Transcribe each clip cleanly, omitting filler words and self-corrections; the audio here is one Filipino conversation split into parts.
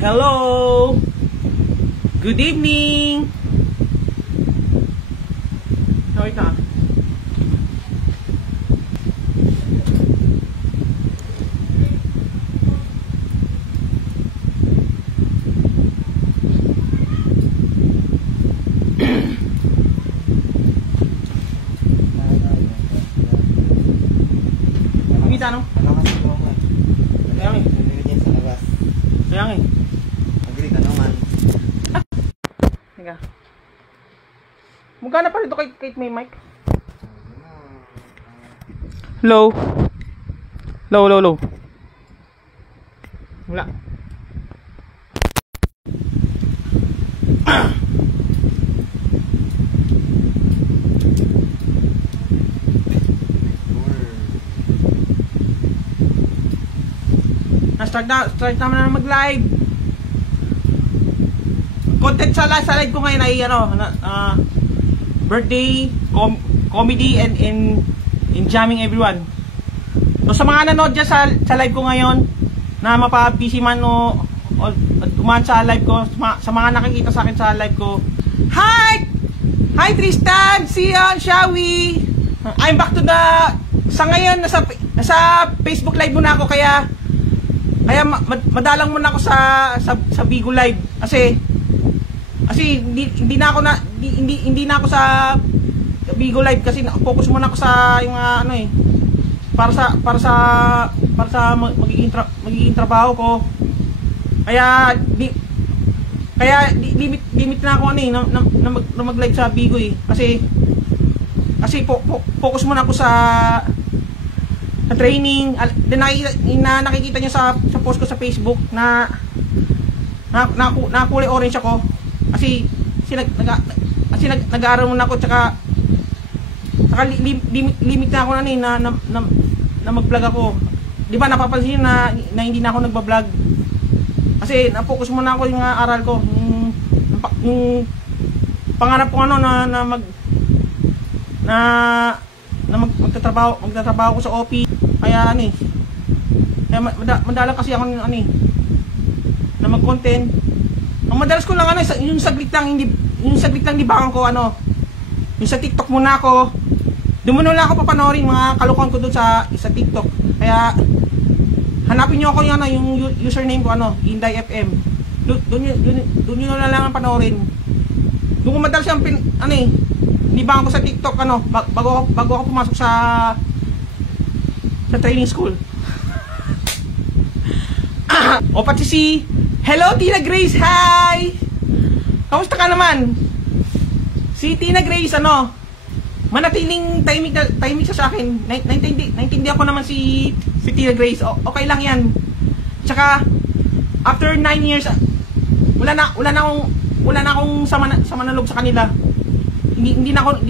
Hello! Good evening! Wait na. Kumita no? Kaya nga. Kaya nga. Agree ka naman. Teka. Magkano pa rito kahit may mic? Low. Low. Wala. Start naman na mag-live. Content sa live ko ngayon ay birthday, comedy and in jamming everyone. So sa mga nanood dyan sa live ko ngayon na mapa-busy man o dumaan sa live ko, sa mga nakikita sa akin sa live ko, Hi! Hi Tristan! Sion! Shawi! I'm back to the... Sa ngayon, nasa Facebook live muna ako, kaya madalang muna ako sa Bigo Live kasi hindi na ako sa Bigo Live kasi focus muna ako sa yung para sa magiging trabaho ko, kaya limit na ako na mag-live sa Bigo kasi focus muna ako sa training. Nakikita niyo sa post ko sa Facebook na kulay orange ako kasi nag-aaral muna ako, tsaka limit na ako na mag-vlog ako. Di ba napapansin na hindi na ako nagba-vlog kasi na-focus muna ako yung aral ko, yung pangarap ko magtatrabaho ko sa OP. Kaya madalang kasi ako na mag-content. Ang madalas ko lang yung saglit lang libangan ko yung sa TikTok muna ako. Doon muna lang ako papanoorin mga kalokohan ko doon sa TikTok. Kaya hanapin niyo ako yung username ko Inday FM. Doon niyo na lang panoorin. Doon ko madalas yung libangan ko sa TikTok bago ako pumasok sa training school. O pati hello Tina Grace, hi! Kamusta ka naman? Si Tina Grace manatiling timing siya sa akin. Naintindihan ko naman si Tina Grace. Okay lang yan. Tsaka after 9 years wala na akong sama na loob sa kanila. Hindi na ako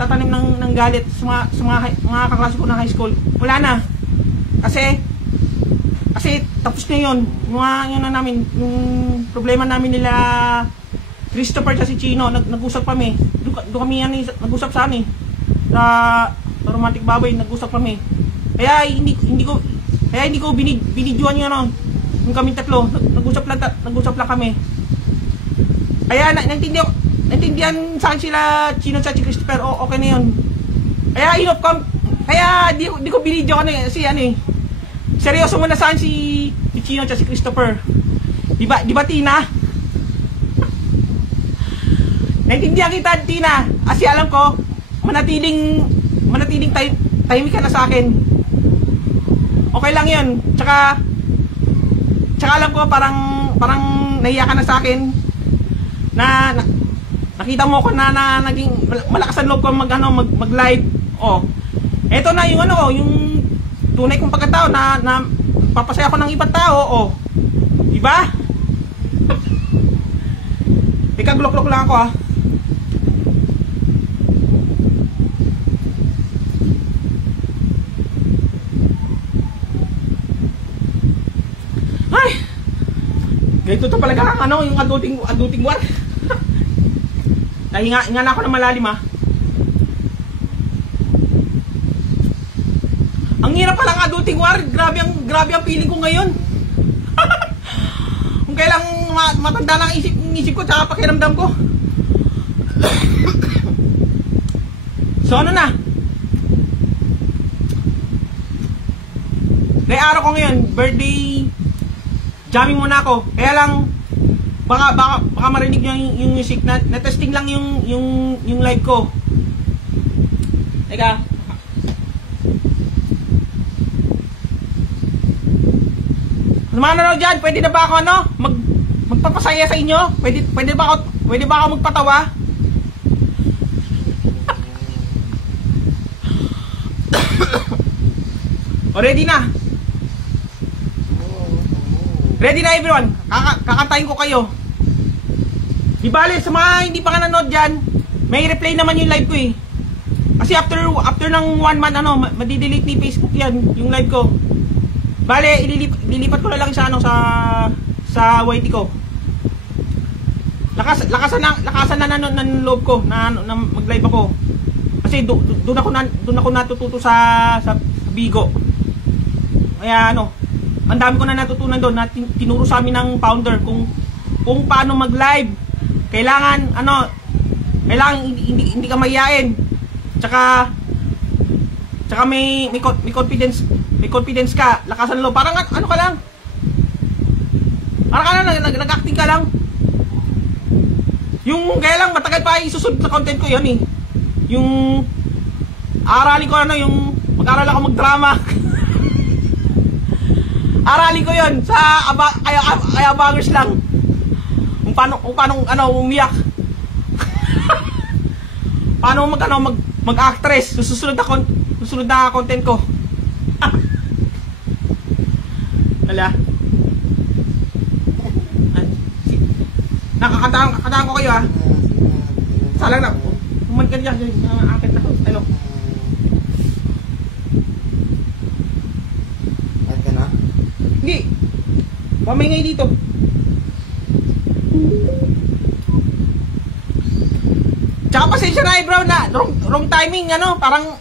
tatanim ng galit sa mga kaklase ko ng high school. Wala na. Kasi tapos na yun. Yung problema namin nila Christopher at si Chino, nag-usap kami. Doon kami nag-usap sa sa romantic baboy, nag-usap kami. Kaya hindi ko binidyoan yung kami tatlo. Nag-usap lang kami. Kaya naintindihan sa akin sila Chino at si Christopher, okay na yun. Kaya di ko binidyo seryoso muna sa akin si Chino at si Christopher. Di ba Tina? Naintindihan kita Tina, kasi alam ko manatiling tahimik ka na sa akin. Okay lang yun. Tsaka alam ko parang nahiya ka na sa akin na nakita mo ko na naging malakas ang loob ko mag-live. Eto na yung yung tunay kong pagkatao na papasaya ko ng ibang tao. Di ba? Ikaglok-lok lang ako Ay! Ganito to talaga yung adulting war. Hinga na ako ng malalim Ang hirap pala ng adulting war. Grabe ang feeling ko ngayon. Ang kailang matanda lang isip ko tsaka pakiramdam ko. So ano na? Dahil araw ko ngayon, birthday jamming muna ako. Kaya lang baka marinig nyo yung music na testing lang yung live ko. Teka. Mga nanonood dyan, pwede na ba ako magpapasaya sa inyo? Pwede ba ako magpatawa? O ready na? Ready na everyone? Kakantahin ko kayo. Di bale, sa mga hindi pa nga nanood dyan, may replay naman yung live ko eh. Kasi after ng 1 month, madidelete ni Facebook yan, yung live ko. Bale, ililipat ko na lang sa YT ko. Lakasan na ng loob ko na mag-live ako. Kasi doon ako natututo sa Bigo. Kaya ang dami ko na natutunan doon na tinuro sa amin ng founder kung paano mag-live. Kailangan hindi ka mahiyain. Tsaka may confidence ka, lakasan loob. Parang ka lang. Parang nag-acting ka lang. Yung kaya lang matagal pa isusunod na content ko 'yon eh. Yung aralin ko yung mag-aral ako mag-drama. Aralin ko 'yon sa kaya bangers lang. Kung paano umiyak. Paano mag-actress susunod na content ko. Wala. Nakakantahan ko kayo ha. Salang na. Kumankan niya. Akit na. Ano? Bakit ka na? Hindi. Pamingay dito. Tsaka pasensya na bro na wrong timing parang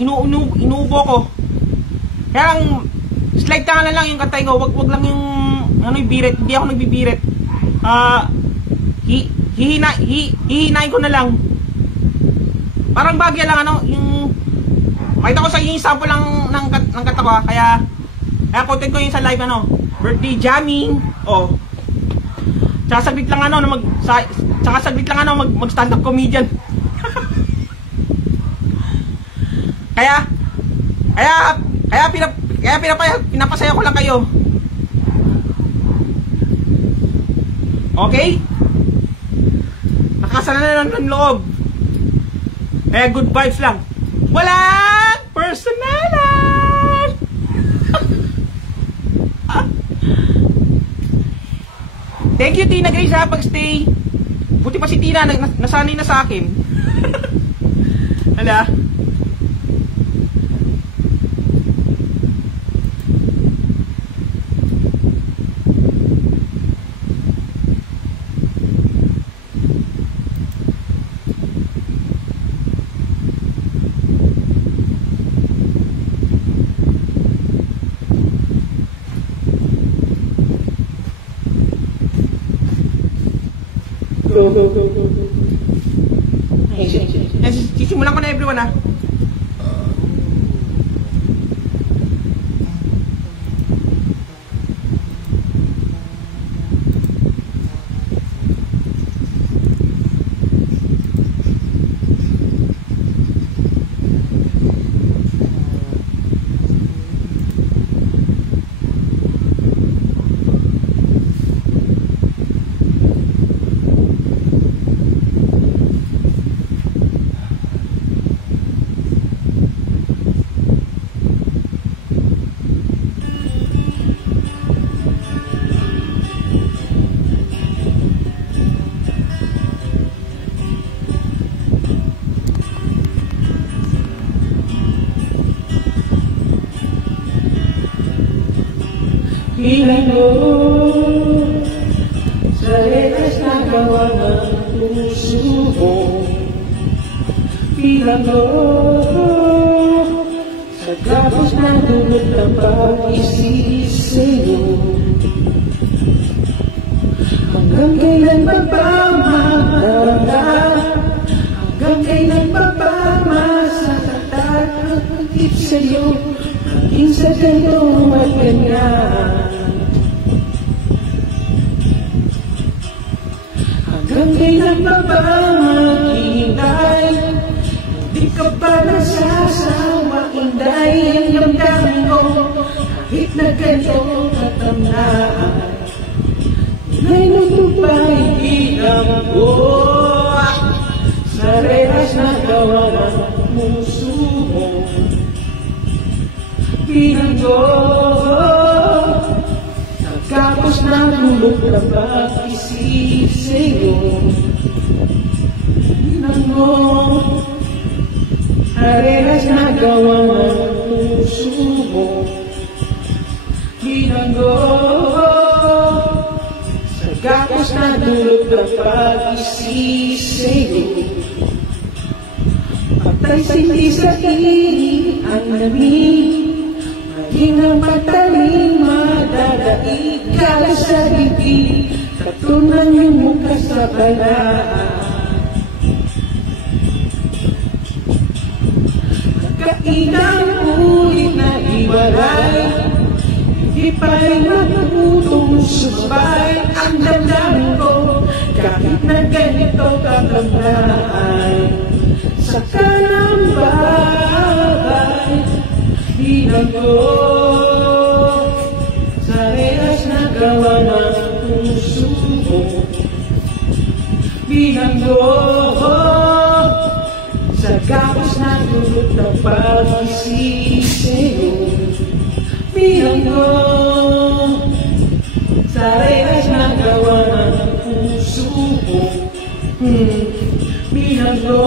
inuubo ko. Kaya lang slide ka na lang yung kantay ko. Wag lang yung yung birit. Hindi ako nagbibirit. Hihinain ko na lang. Parang bagya lang yung makita ko sa inyo yung sample lang ng kanta ko. Kaya content ko yung sa live birthday jamming. Tsaka saglit lang mag stand up comedian. kaya pinapasaya ko lang kayo. Okay? Nakasana na ng loob. Good vibes lang. Walang personalan. Thank you Tina Grace pag-stay. Buti pa si Tina nasanay na sa akin. Hala. Go. Sisimulan ko na everyone ha. Bilang mo sa letres na gawa ng puso mo, bilang mo sa gapos na dulot ng pag-isip sa'yo, Hanggang kailan pa ba maharap? Hanggang kailan pa ba masasatat ang pag-ibig sa'yo? Maging sa ganito at ganyan. Hanggang kailan pa ba maghihintay? Hindi ka ba nasasawa? Inday ang damdamin ko, kahit na ganito katamnaan. Ngayon mo ba ibilang ko? Sa rehas na gawa ng puso mo, bilang ko. Nagkapos na lulog na pag-isip sa'yo, bilang mo. Sa rehas na gawa ng puso mo, bilang ko. Gapos na dulog na pag-isip sa'yo, patay sindi sa tinig ang lamig, maging ang pataling madadaig ka sa bibig, tatunan yung mukha sa balaan. Nagkainang ulit na iwalay, di pa rin matutong sumabay ang damdamin ko, kahit na ganito katamnaan. Sa kanang babay, bilang ko. Sa rehas na gawa ng puso mo, bilang ko. Sa gapos na dulot ng pag-isip sa'yo, bilang ko. Sa rehas na gawa ng puso mo, bilang ko.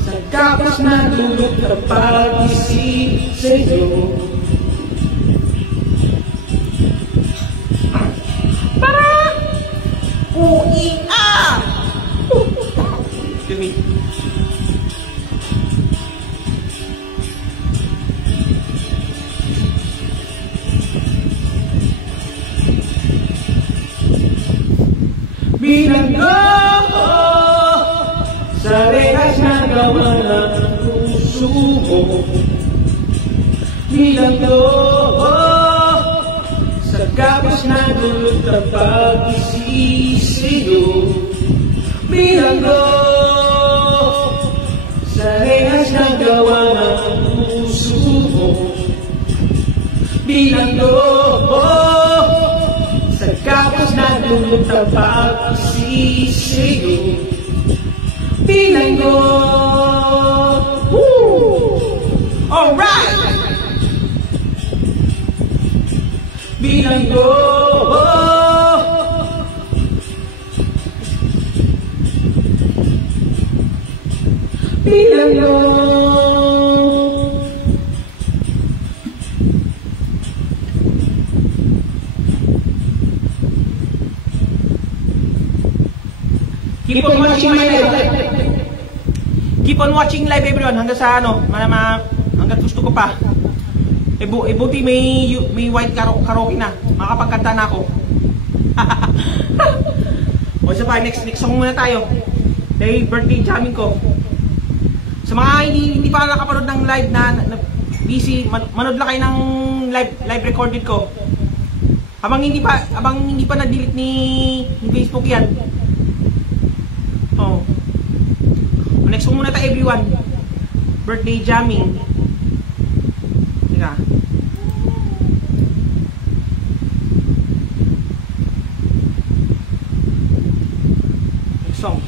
Sa gapos na dulot ng pag-isip sa'yo, Para! Uing-a! Excuse me. bilang ko. Sa rehas na gawa ng puso mo, bilang ko. Sa gapos na dulot ng pag-isip sa'yo, bilang ko. Sa rehas na gawa ng puso mo, bilang ko. Sa gapos na dulot ng pag-isip sa'yo, bilang ko. Alright! Bilang ko. Bilang ko. Keep on watching my live. Keep on watching live everyone hanggang sa hanggang gusto ko pa. Buti may white karaoke na. Makapagkanta na ako. O isa pa, next song muna tayo. Dahil birthday jamming ko. Sa mga hindi pa nakapanood ng live na busy, manood lang kayo ng live recorded ko. Habang hindi pa na-delete ni Facebook yan. Oh. Next song muna tayo everyone. Birthday jamming. Teka. Next song.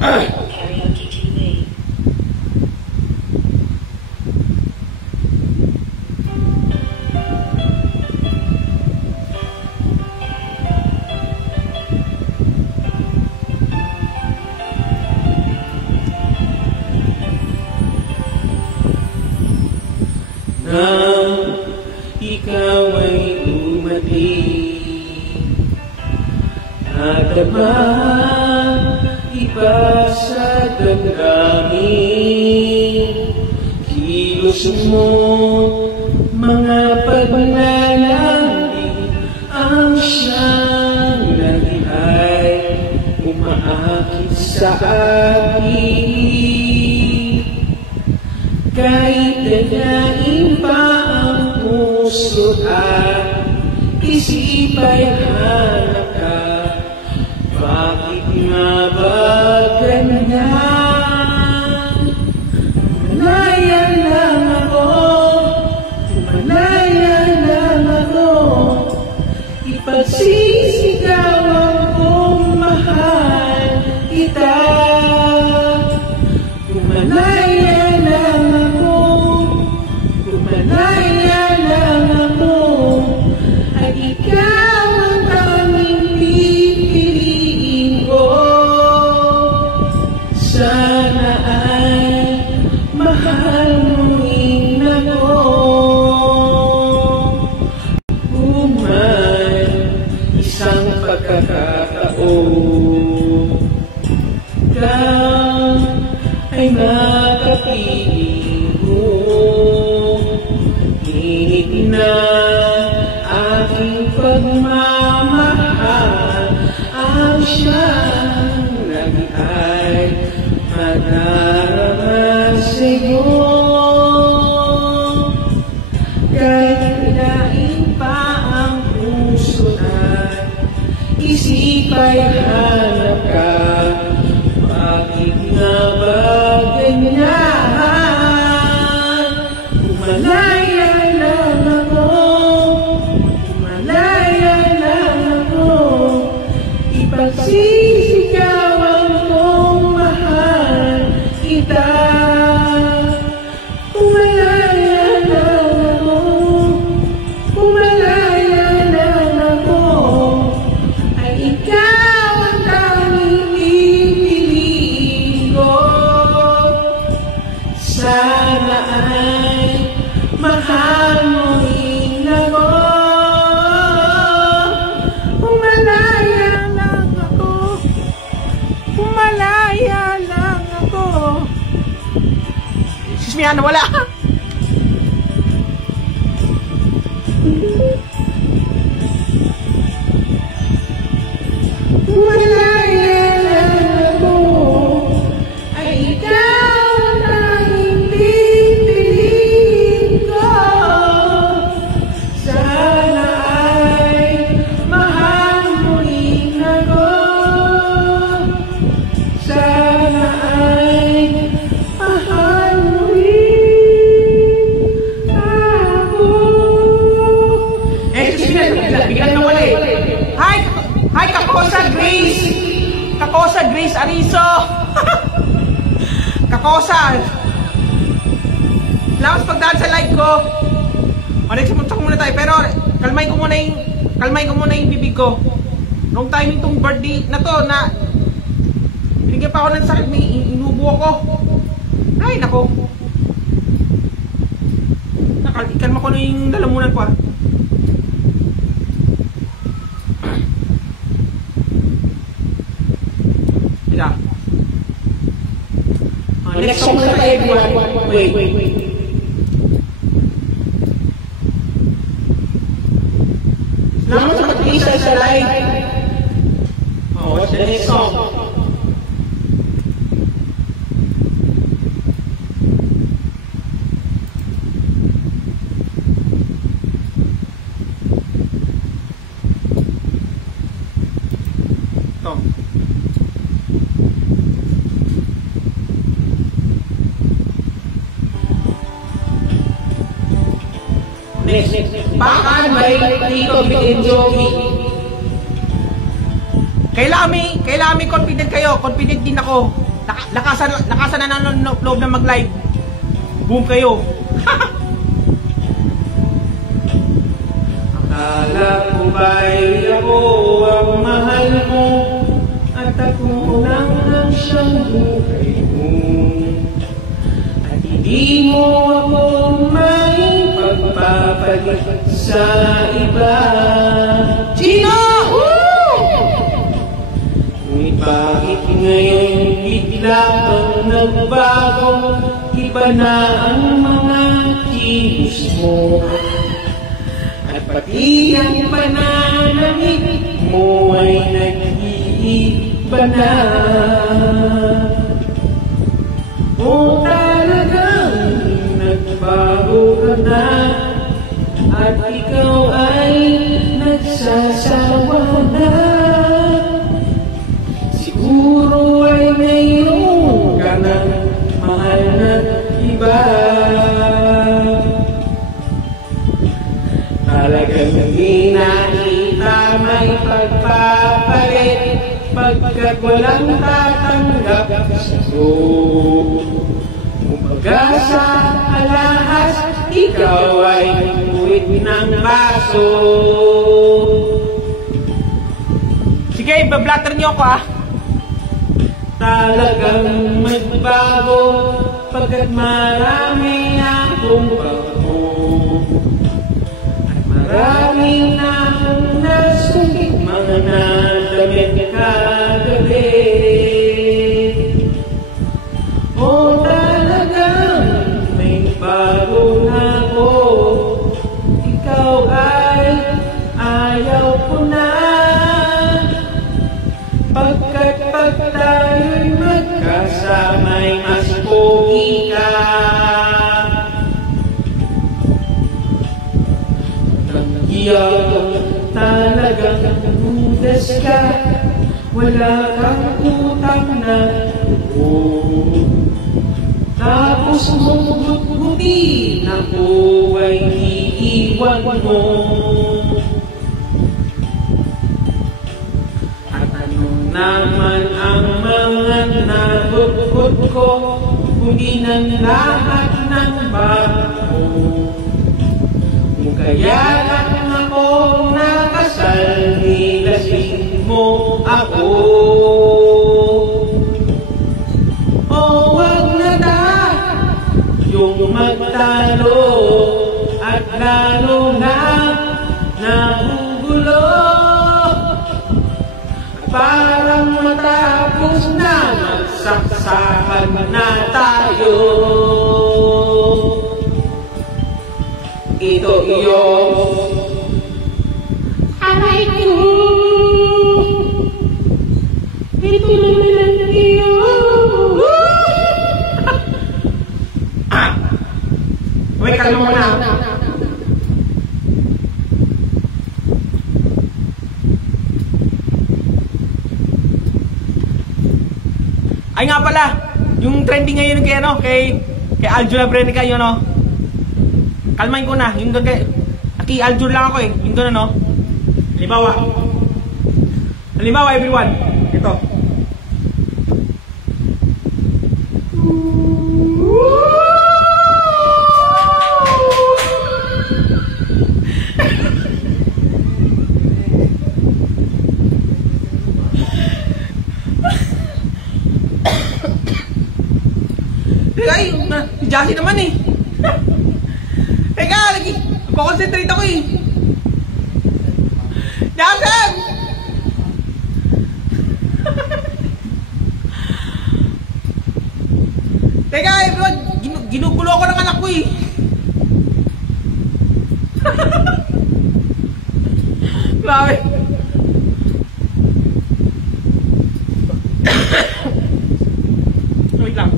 Karaoke TV. Nang ikaw ay dumating, nadama iba sa damdamin, kilos mo mga paglalambing ang siya. akit sa akin. Kahit dadain pa ang puso at isip ay hanap ka, bakit nga ba ganyan? Malaya lang ako, malaya lang ako, ipagsisigawan kong mahal kita. Malaya lang ako, malaya lang ako, at ikaw ang tanging pipiliin ko. Sana ay mahal mo rin ako. Umay isang pagkakataon ka ay makapiling ko. Hinig na aking pagmamahal ang siyang lagi ay madarama sa'yo. Kahit hinain pa ang puso at isip ay hanap ka, bakit nga ba ganyan? Malaya lang ako, malaya lang ako, ipagsisigawan kong mahal kita. Malaya lang ako, malaya lang ako, ay ikaw ang tanging pipiliin ko. Sana ay mahal mo rin ako. Malaya lang ako, malaya lang ako. Sis Miana, wala. Malaya lang ako, ay ikaw ang tanging pipiliin ko. Sana ay mahal mo rin ako. Sana ay mahal mo rin ako. Eh, sis Miana, biglang nawala eh. Hi, Kakosa Grace! Kakosa Grace Arizo! Kakosa! Lakas pagdaan sa live ko. O, next pumunta ko muna tayo. Pero, kalmahin ko muna yung bibig ko. Noong timing tong birthday na to, na binigyan pa ako ng sakit, may inubo ako. Ay, nako. Ikalma ko na yung lalamunan ko, ah. Next song na tayo, everyone. Wait. Salamat sa pag-isa sa live. Oh, what's the next song? Ito. Bakan by Tito Big and Joey. Kailangan may confident kayo. Confident din ako. Lakasan na ng loob na mag-live. Boom kayo. Akala ko ba'y ako ang mahal mo, at ako lang ang siyang buhay mo, at hindi mo ako may pagpapalit sa iba. Gino! Ngunit bakit ngayon bigla kang nagbago? Iba na ang mga kilos mo, at pati ang pananamit mo ay nag-iiba. ba na? O talagang nagbago ka na at ikaw ay nagsasawa na? Siguro ay mayroon ka ng mahal na iba. Talagang hindi nakita may pagpapalit pagkat walang tatanggap sa'yo. Kumbaga sa alahas, ikaw ay buwit ng baso. Sige, bablatter niyo ako ah. Talagang magbago pagkat marami akong bago. At marami na akong nasungkit mga nadamit kagabi. O talagang may bago na ako, ikaw ay ayaw ko na. Pagkat pag tayo'y magkasama'y mas pogi ka. Naghiyaw talagang budas ka, wala kang utang na loob. Tapos mong gutgutin ako ay iiwan mo. Naman ang mga nabugot ko, kundi ng lahat ng bago. Kung kaya lang ako nakasal, nilasing mo ako. O wag na yung magtalo, at lalo na nagugulo. Parang matapos na magsaksakan na tayo. Ito iyong aray ko. Ito naman iyo. Wait, kalma mo na. Ay nga pala, yung trending ngayon kay ano, kay Aljur Labrenica yun no. Kalmain ko na, yung doon kay Aljur lang ako eh, yung doon ano. Halimbawa everyone, ito. Ay, si Jassy naman eh. Teka, lagi. Concentrate ako eh. Jassy! Teka, everyone. Ginugulo ako ng anak ko eh. Grabe. Wait lang.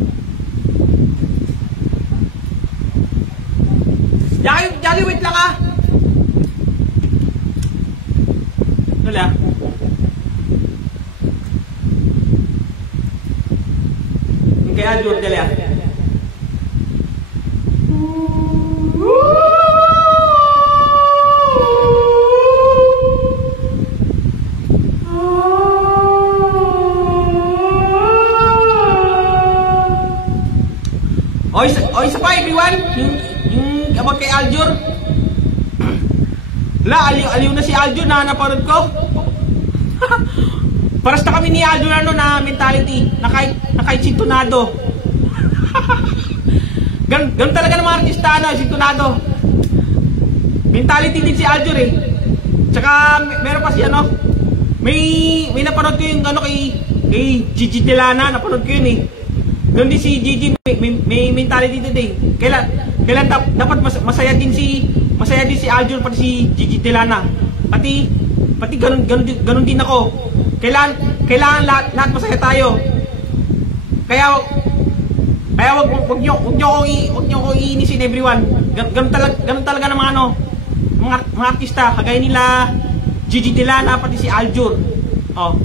Jolly, wait lang ah. Wala. Kaya Aljur, Jolly ah. O isa pa everyone, yung about kay Aljur. La, aliw na si Aljur na naparod ko. Paras na kami ni Aljur ano na mentality, na kahit sintunado. Ganun talaga ng mga artista ano, sintunado. Mentality din si Aljur eh. Tsaka meron pa si ano, may naparod ko yung ano kay Gigi Delana, naparod ko yun eh. Doon din si Gigi may mentality din eh. Kailan dapat masaya din si Aljur pati si Gigi Delana. Pati ganun din ako. Kailan kailangan lahat masaya tayo. Kaya wag niyo ko iinisin everyone. Ganun talaga ng mga mga artista, kagaya nila Gigi Delana, pati si Aljur. Oh.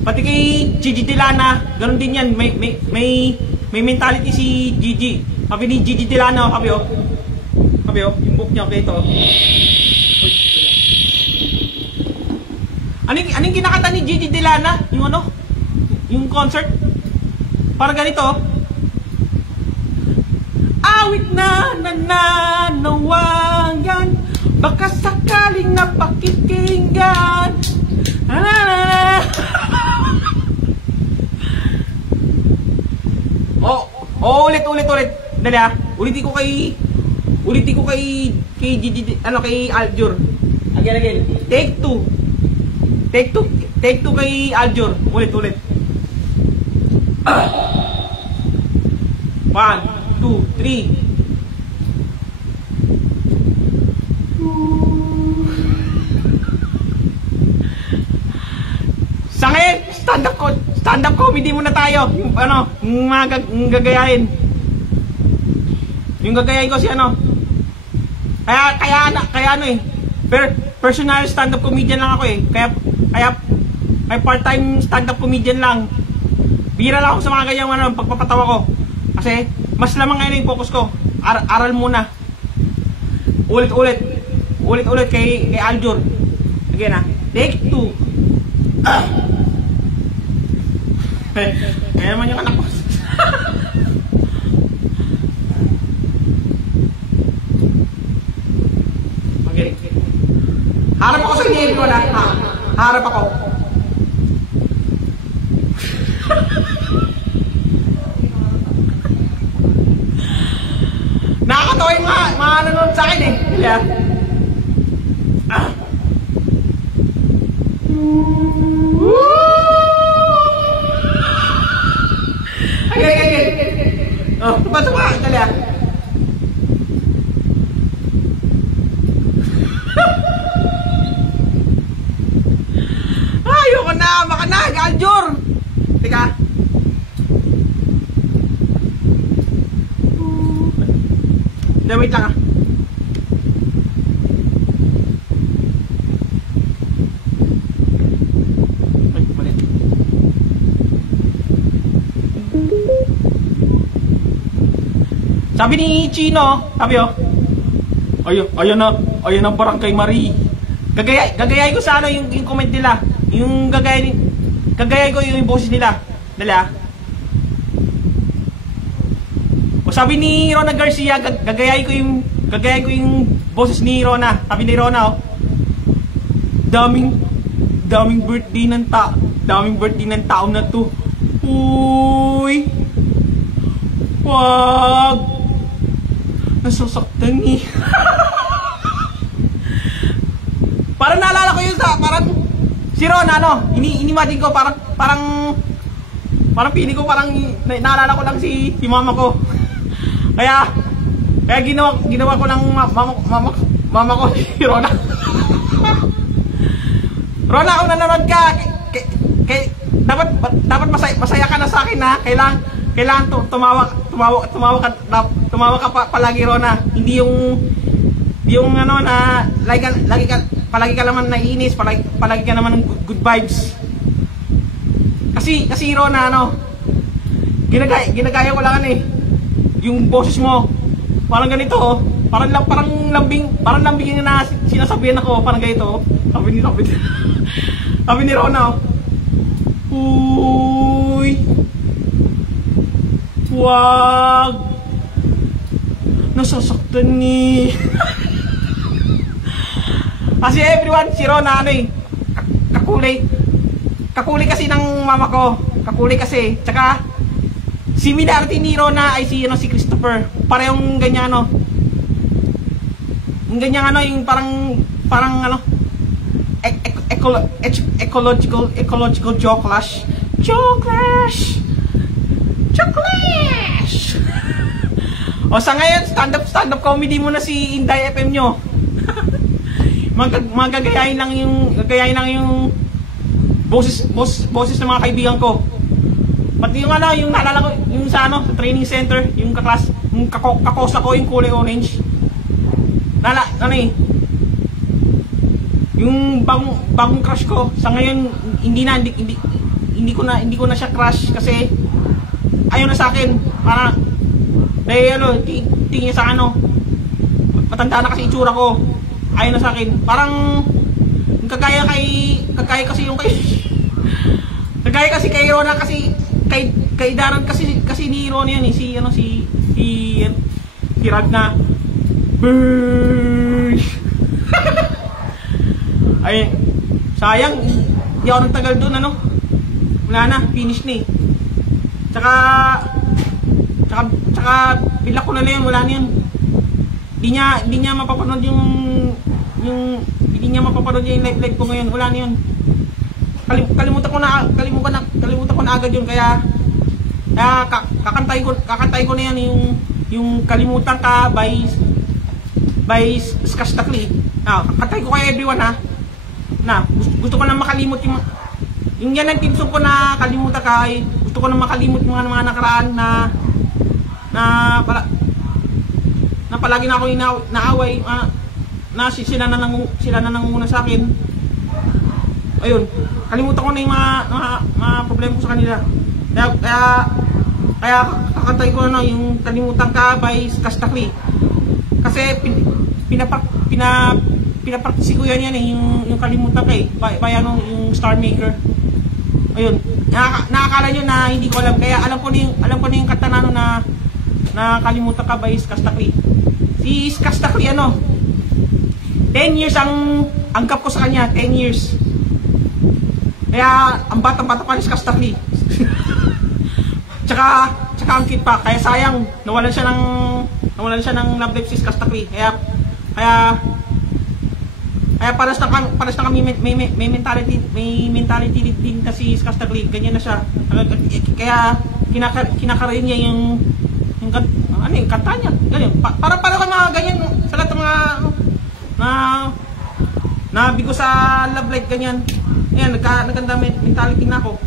Pati kay Gigi Delana, ganun din yan. May mentality si Gigi. Sabi ni Gigi Delana, sabi oh, yung book niya, okay, ito. Anong kinakanta ni Gigi Delana? Yung ano? Yung concert? Para ganito. Awit na nananawagan, baka sakaling napakikinggan. Ulit. Dali ah. Ulitin ko kay Gigi, kay Aljur. Again. Take two kay Aljur. Ulit. 1, 2, 3. Sa ngayon, stand-up comedy muna tayo. Yung mga gagayahin. Yung gagayahin ko si Kaya personal stand-up comedian lang ako eh. Kaya part-time stand-up comedian lang. Bira lang ako sa mga ganyang pagpapatawa ko. Kasi mas lamang ngayon yung focus ko. Aral muna. Ulit kay Aljur. Again take 2. Kaya naman yung anak ko. Okay. Harap ako sa inyo everyone ha. Harap ako. Nakakatawa yung mga nanonood sa akin eh. Yeah. Okay. Oh, tupa. Dali ah. Ayoko na. Baka na. Aljur. Teka. Wait lang ah. Ay, mali. Sabi ni Chino, sabi oh. Ayun na Barangay Marie. Gagayay ko sa yung comment nila. Yung gagayay ko yung boses nila. Dali ah. O sabi ni Rona Garcia, gagayay ko yung boses ni Rona. Sabi ni Rona, oh, daming birthday ng tao na to. Uy, wag, nasasaktan eh. Parang naalala ko yun parang si Rona, inimagine ko parang pili ko naalala ko lang si mama ko. Kaya ginawa ko lang mama ko si Rona. Rona, kung nanonood ka, dapat masaya ka na sa akin ha. Kailangan tumawa ka palagi, Rona. Hindi yung na palagi ka naman naiinis, palagi ka naman ng good vibes. Kasi Rona, ginagaya ko lang yung boses mo parang ganito oh. Parang lambing na sinasabihan ako, parang ganito oh. Sabi ni Rona oh. Uy, wag, nasasaktan ni. Kasi everyone, si Rona kakulay kasi ng mama ko. Kakulay kasi. Tsaka similarity ni Rona ay si Christopher. Parehong ganyan yung ganyan yung parang ecological jocklash. O sa ngayon, stand-up comedy muna si Inday FM nyo. Magagayain lang yung boses ng mga kaibigan ko. Pati yung ano, yung naalala ko, yung sa ano, sa training center, yung kaklas, yung kakosa ko, yung kulay orange. Ano eh, yung bagong crush ko, sa ngayon, hindi ko na siya crush kasi ayaw na sa akin. Para, dahil ano, tingin sa ano, matanda na kasi itsura ko, ayaw na sa akin. Parang, kagaya kasi yung kagaya kasi kay Rona kasi, kay Darren kasi ni Rona yun eh, si Rag na ay sayang di ako nagtagal doon, ano, wala na, finish na eh. Tsaka bila ko na yun, wala na yun. Hindi niya mapapanood yung live ko ngayon, wala na yun. Kalimutan ko na agad yun, kaya kakantay ko na yan yung Kalimutan Ka by Skastakli. Kakantay ko kay everyone ha. Gusto ko na makalimot yung yan ang team song ko na Kalimutan Ka, ay gusto ko na makalimot yung mga nakaraan na palagi na ako naaway, na sila na nangunguna sa akin. Ayun, kalimutan ko na yung mga problema ko sa kanila. Kaya kakantay ko na yung Kalimutan Ka by Skastakli. Kasi pinapractice ko yan eh, yung Kalimutan Ka eh, by ano, yung Star Maker. Ayun, nakakala nyo na hindi ko alam, kaya alam ko na yung kanta na Kalimutan Ka by Skastakli. Si Skastakli ano, 10 years ang gap ko sa kanya, 10 years. Kaya ang bata-bata pa ni Skastakli. tsaka ang cute pa, kaya sayang nawalan siya ng love life si Skastakli. Kaya paras na kami may mentality din kasi Skastakli, ganyan na siya. Kaya kinakaroon niya yung kanta niya. Ganyan. Para kay mga ganyan sa lahat ng mga nabigo sa love life, ganyan. Ayan, naganda mentality na ako.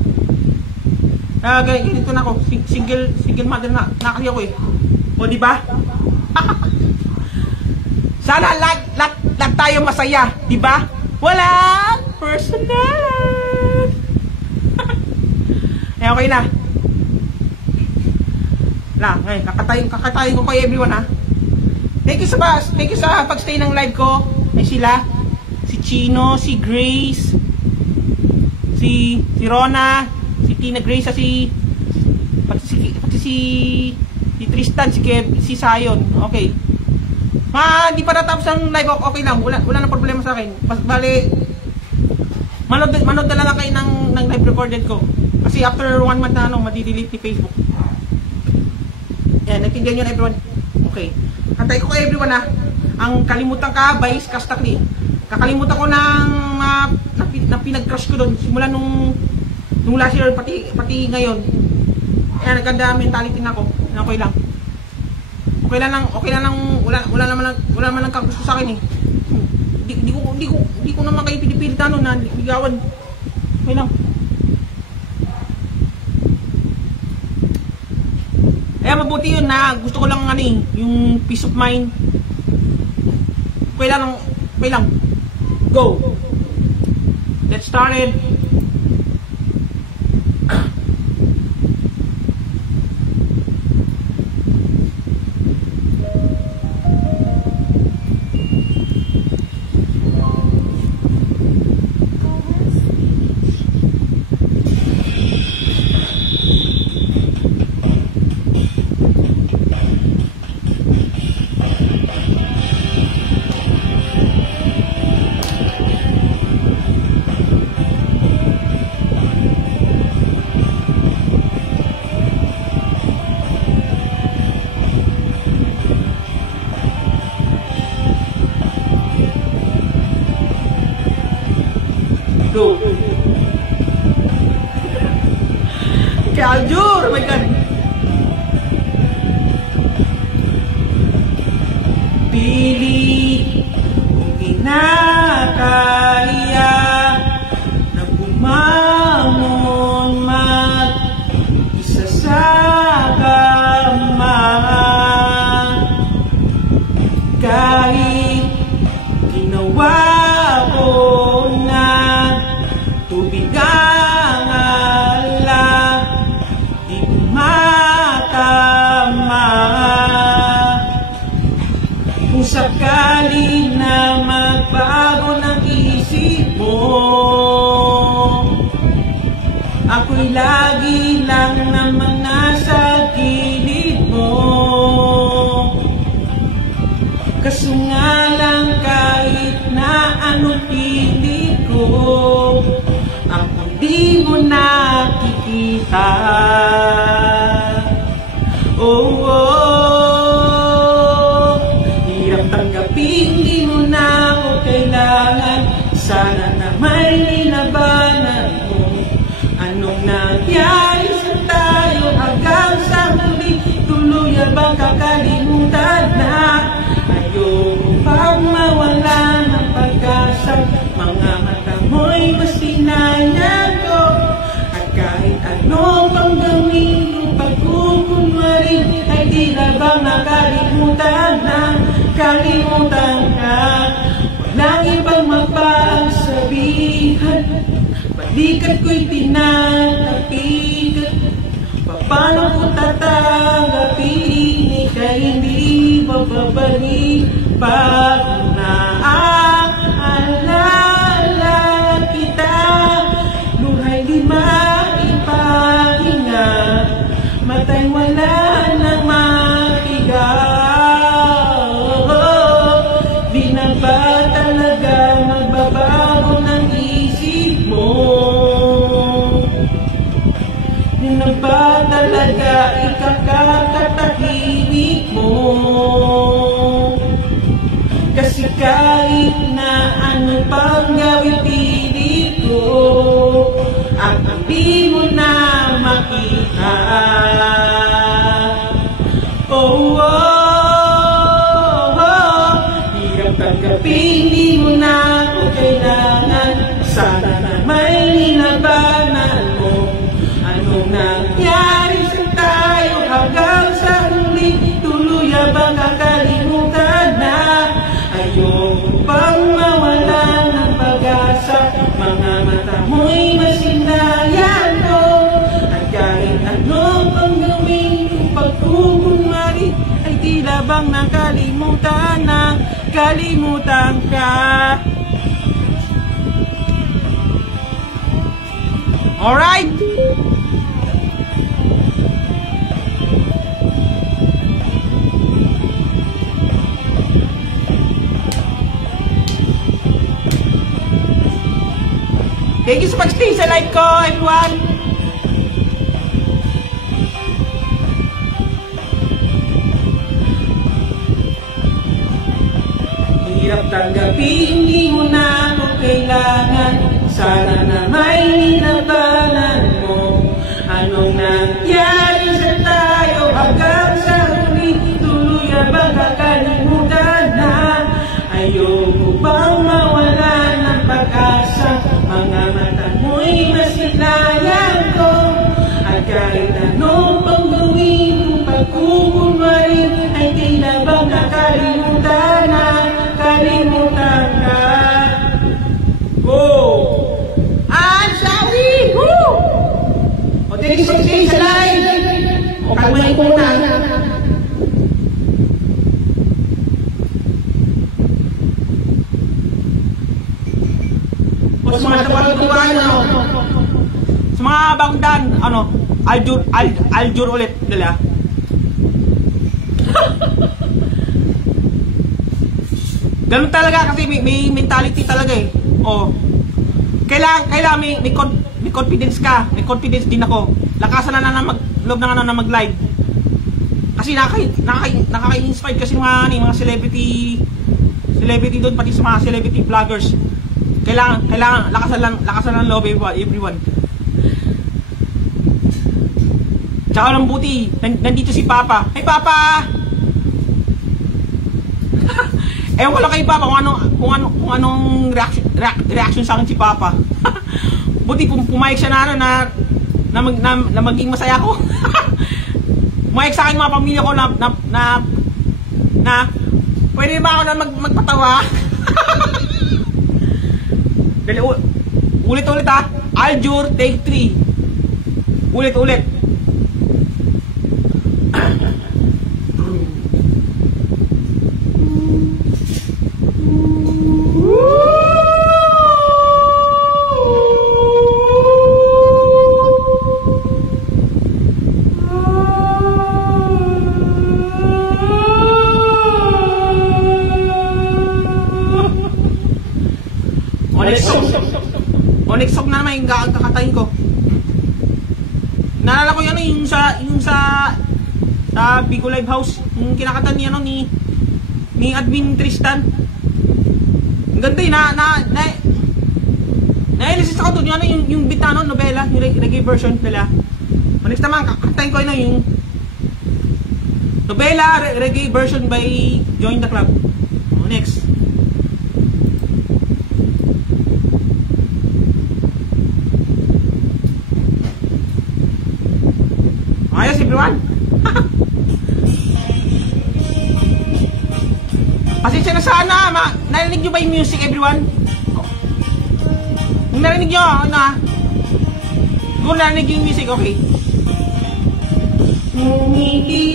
Ganito na ako, single mother na kasi ako eh. O di ba? Sana lahat tayo masaya, di ba? Walang personal. Eh, okay na. Ngayon, kakatayin ko kay everyone ha. Thank you sa pagstay ng live ko. Ay sila, si Chino, si Grace, si Rona, si Tina Grace, pati si Tristan, si Sayon. Okay. Di pa natapos ang live, okay lang. Wala na problema sa akin. Bale, manood na lang kayo ng live recorded ko. Kasi after 1 month na madidelete ni Facebook. Yan, natindihan nyo na everyone. Okay. Kantay ko kay everyone ha. Ang Kalimutan Ka by Skastakli. Kakalimutan ko na pinag-crush ko doon simula nung last year pati ngayon. Ayan, naganda mentality na ako. Okay lang. Wala naman lang kagusto sa akin eh. Hindi ko naman kayo pinipilit na ligawan. Okay lang. Kaya mabuti yun na gusto ko lang yung peace of mind. Okay lang. Go. Let's start it. Go. Kay Aljur, oh my God. Pili kung kinakaya na bumalik Kahit ginawa ko na tubig ang ala, di ko matama. Kung sakali na magbago ng isip mo, ako'y lagi lang naman nasa gilid mo. Kaso nga lang kahit na anong pilit ko, ako di mo nakikita. Oh, oh, hirap tanggapin, di mo na ako kailangan. Sana na may nilabanan mo. Anong nangyari sa tayo hanggang sa huli? Tuluyan bang kakalimutan na? Ayoko pang mawala ng pag-asa. Mga mata mo'y mas sinayang ko. At kahit ano pang gawin ko, pagkukunwari ay di na bang nakalimutan na? Kalimutan ka, walang ibang mapagsabihan. Balikat ko'y tinatapikat. Paano ko tatanggapin? Ika'y hindi bababalik. Pag naaalala kita, luhay di maipahinga, matay wala nang matiga. Di na ba talaga magbabago ng isip mo? Di na ba talaga ikakatahimik mo? Kasi kahit na ano pang gawin pilit ko, at hindi mo na makita. Oh, oh, oh, hirap tanggapin, di mo na ako kailangan. Sana na may nilabanan mo. Anong nangyari sa tayo hanggang sa huli? Tuluyan bang kakalimutan na? Ayoko pang mawala ng pag-asa. Mga mata mo'y masinayan ko. At kahit ano pang gawin kong pagkukunwari, ay tila bang nakalimutan na? Kalimutan ka. Alright! Thank you sa pag-stay sa live ko, everyone! Hirap tanggapin, hindi mo na ako kailangan. Sana na may nilabanan mo. Anong nangyari sa tayo hanggang sa huli? Tuluyan bang kakalimutan na? Ayoko bang mawala ng pag-asa? Mga mata mo'y masilayan ko. At kahit anong pang gawin kong pagkukunwari, ay tila bang nakalimutan na? Kalimutan ka. Go! I'm sorry! Woo! O, thank you for staying sa live. O, kalmahin ko na. O, sa mga tapatutuan, sa mga bangdan, Aljur ulit nila. Ganun talaga kasi may mentality talaga eh. Oh. Kailangan may confidence ka. May confidence din ako. Lakasan na loob na mag-live. Kasi nakaka-inspire kasi mga celebrity doon, pati sa mga celebrity vloggers. Kailangan lakasan lang loob everyone. Tsaka ng buti, nandito si Papa. Hey Papa! Ewan ko lang kay Papa kung anong reaction sa akin si Papa. Buti pumayag siya na maging masaya ko. Pumayag sa akin mga pamilya ko na Pwede ba ako na magpatawa? Dali, ulit-ulit ha. Aljur, take 3. Ulit-ulit. Onyx Song na naman yung kakatayin ko. Naalala ko yan yung sa Bigo Live House, yung kinakatan ni Admin Tristan. Ang ganda yun, na-elisis ako doon yung beat na nobela, yung reggae version nila. Next naman, kakatayin ko yung nobela reggae version by Join the Club. Next. Ayos everyone. Pasensya na sana, narinig nyo ba yung music everyone? Kung narinig nyo, kung narinig yung music, okay. Ngumiti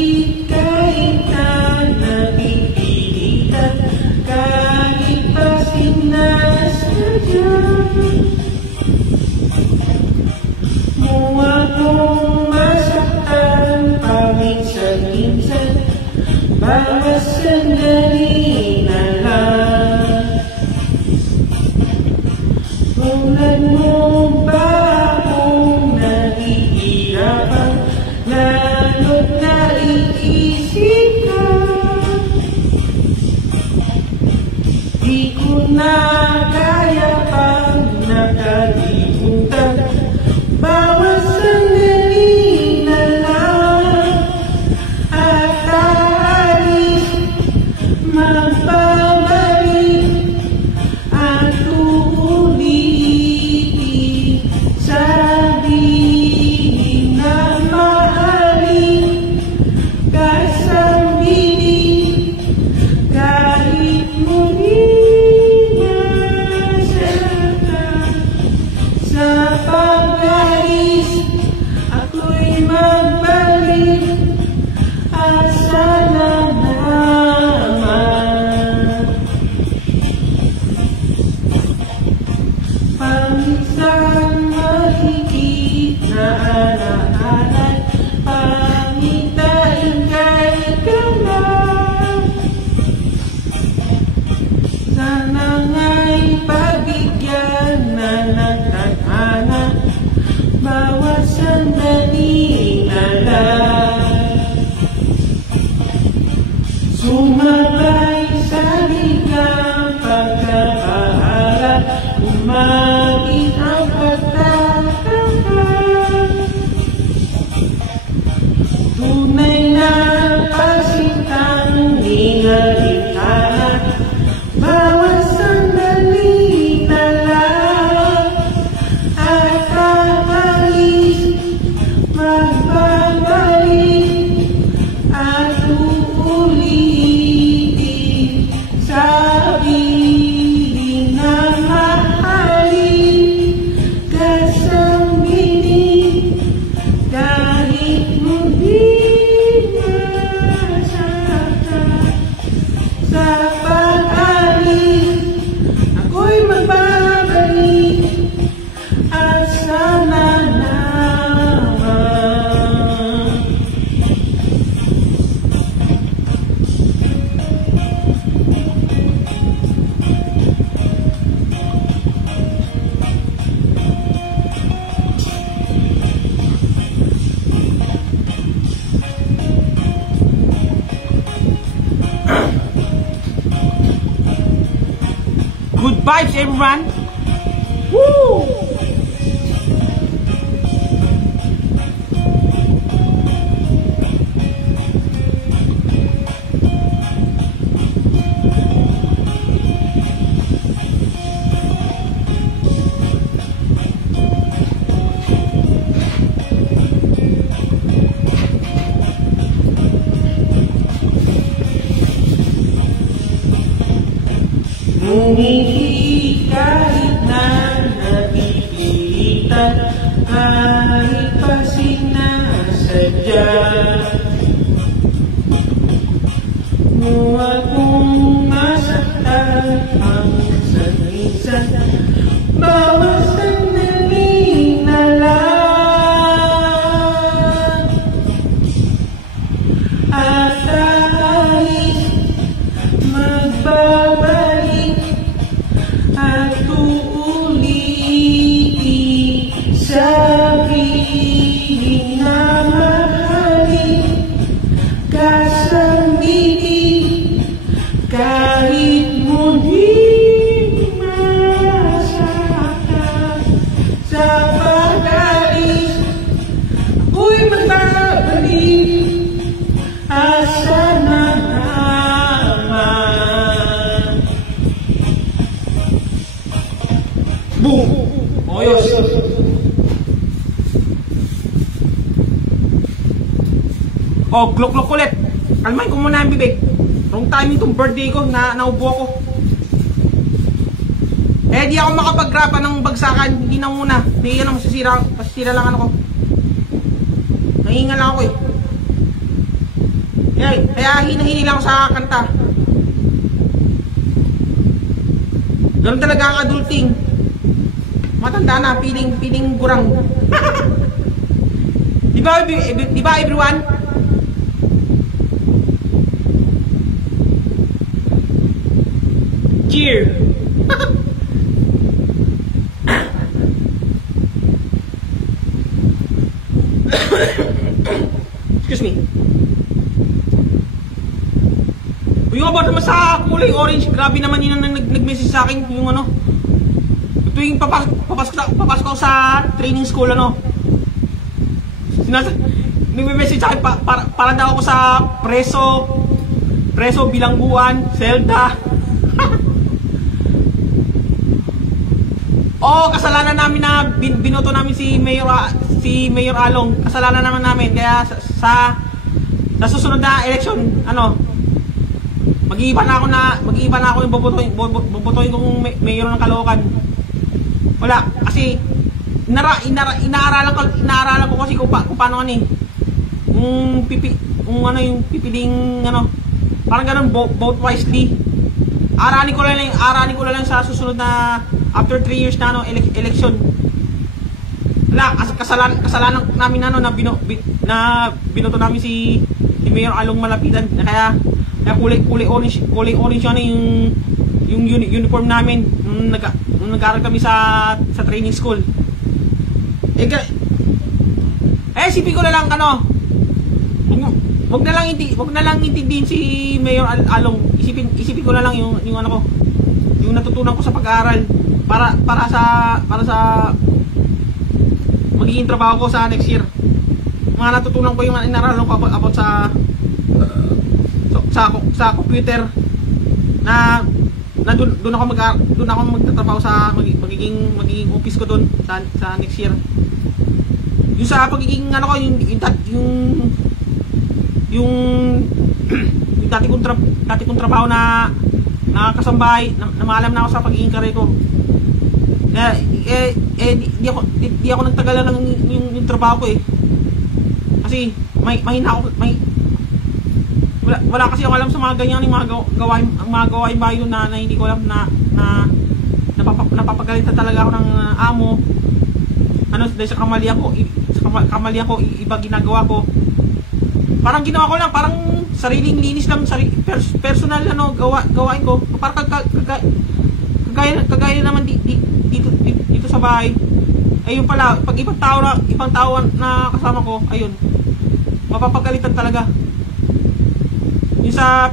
kahit na napipilitan, kahit pa sinasadya, muwa kong masaktan paminsan-minsan, bawat sandali na lang. Tulad mo ba akong nahihirapan, lalo't naiisip ka? Di ko na kaya pang nakalimutan, bawat sandali na lang. At aalis, magbabalik, at uulitin, sabihin na mahalin, kasambihin, kahit muli nasaktan. Sa pag-alis, ako'y magbalik, at sana naman. Paminsan mahigit na alaala, pangitain ka ikaw lang. Sana nga'y pagbigyan na ng tadhana, bawat sandali na lang. Sumabay sa ligang pagkabahala, umabit ang pagtatangka. Tunay na pasitang ningalintana, bawat sandali na lang. At aalis, magbabalik, at uulitin, sabihin na mahalin, kasambihin, kahit muli nasaktan. Sa pag-alis, ako'y magbabalik, at sana naman. Good vibes everyone. Woo! Ngunit kahit na napipilitan, kahit pa sinasadya, huwag mong masaktan ang isa't-isa. Bawat sandali na lang at tayo'y magbabalik at uulitin sa piling na mahalin ka sa mili kahit muling masaktan sa pag-alis. Ako'y magbabalik asa na naman. Boom! Oyos! Oh, glok-glok ulit. Kalmahin ko muna ang bibig. Wrong timing itong birthday ko, naubo ako. Eh, di ako makapag-grapa ng bagsakan. Hindi na muna. Hindi yan ang masisira lang ano ko. Nahinga lang ako eh. Kaya hinahini lang ako sa kanta. Ganun talaga ang adulting. Matanda na, feeling gurang. Di ba everyone? Cheer! Excuse me. Yung about naman sa kulay orange, grabe naman yun ang nag-message sa akin. Yung ano, tuwing papasok ako sa training school, ano, nag-message sa akin para daw ako sa preso bilangguan, Zelda. Oh, kasalanan namin na binoto namin si Mayor Along. Kasalanan naman namin. Kaya sa susunod na election, ano, mag-iiba na ako yung bobotohin kong mayor ng Caloocan. Wala, kasi inaaralan ko kasi kung paano ano eh. Yung pipiling ano, parang ganun, vote wisely. Aralin ko lang sa susunod na after 3 years na ano, election. Wala, kasalanan namin ano na binoto namin si Mayor Along Malapitan. Kaya kulay orange ano yung uniform namin nung nag-aaral kami sa training school. Isipin ko na lang ano, wag na lang intindihin si Mayor Along. Isipin ko na lang yung ano ko, yung natutunan ko sa pag-aaral para sa magiging trabaho ko sa next year. Mga natutunan ko yung inaralan ko about sa computer na doon ako magtatrabaho sa magiging office ko doon sa next year. Yung sa pagiging ano ko, yung dati kong trabaho na kasambahay, na maalam na ako sa pagiging karir ko. Di ako nagtagalan ng yung trabaho ko eh. Kasi mahina ako, wala kasi ako alam sa mga ganyan, yung mga gawain bahay doon na hindi ko alam na napapagalitan talaga ako ng amo. Ano, dahil sa kamalian ko, iba ginagawa ko. Parang ginawa ko lang, parang sariling linis lang, personal ano, gawain ko. Parang kagaya naman dito sa bahay. Ayun pala, pag ibang tao na kasama ko, ayun, mapapagalitan talaga. Yung sa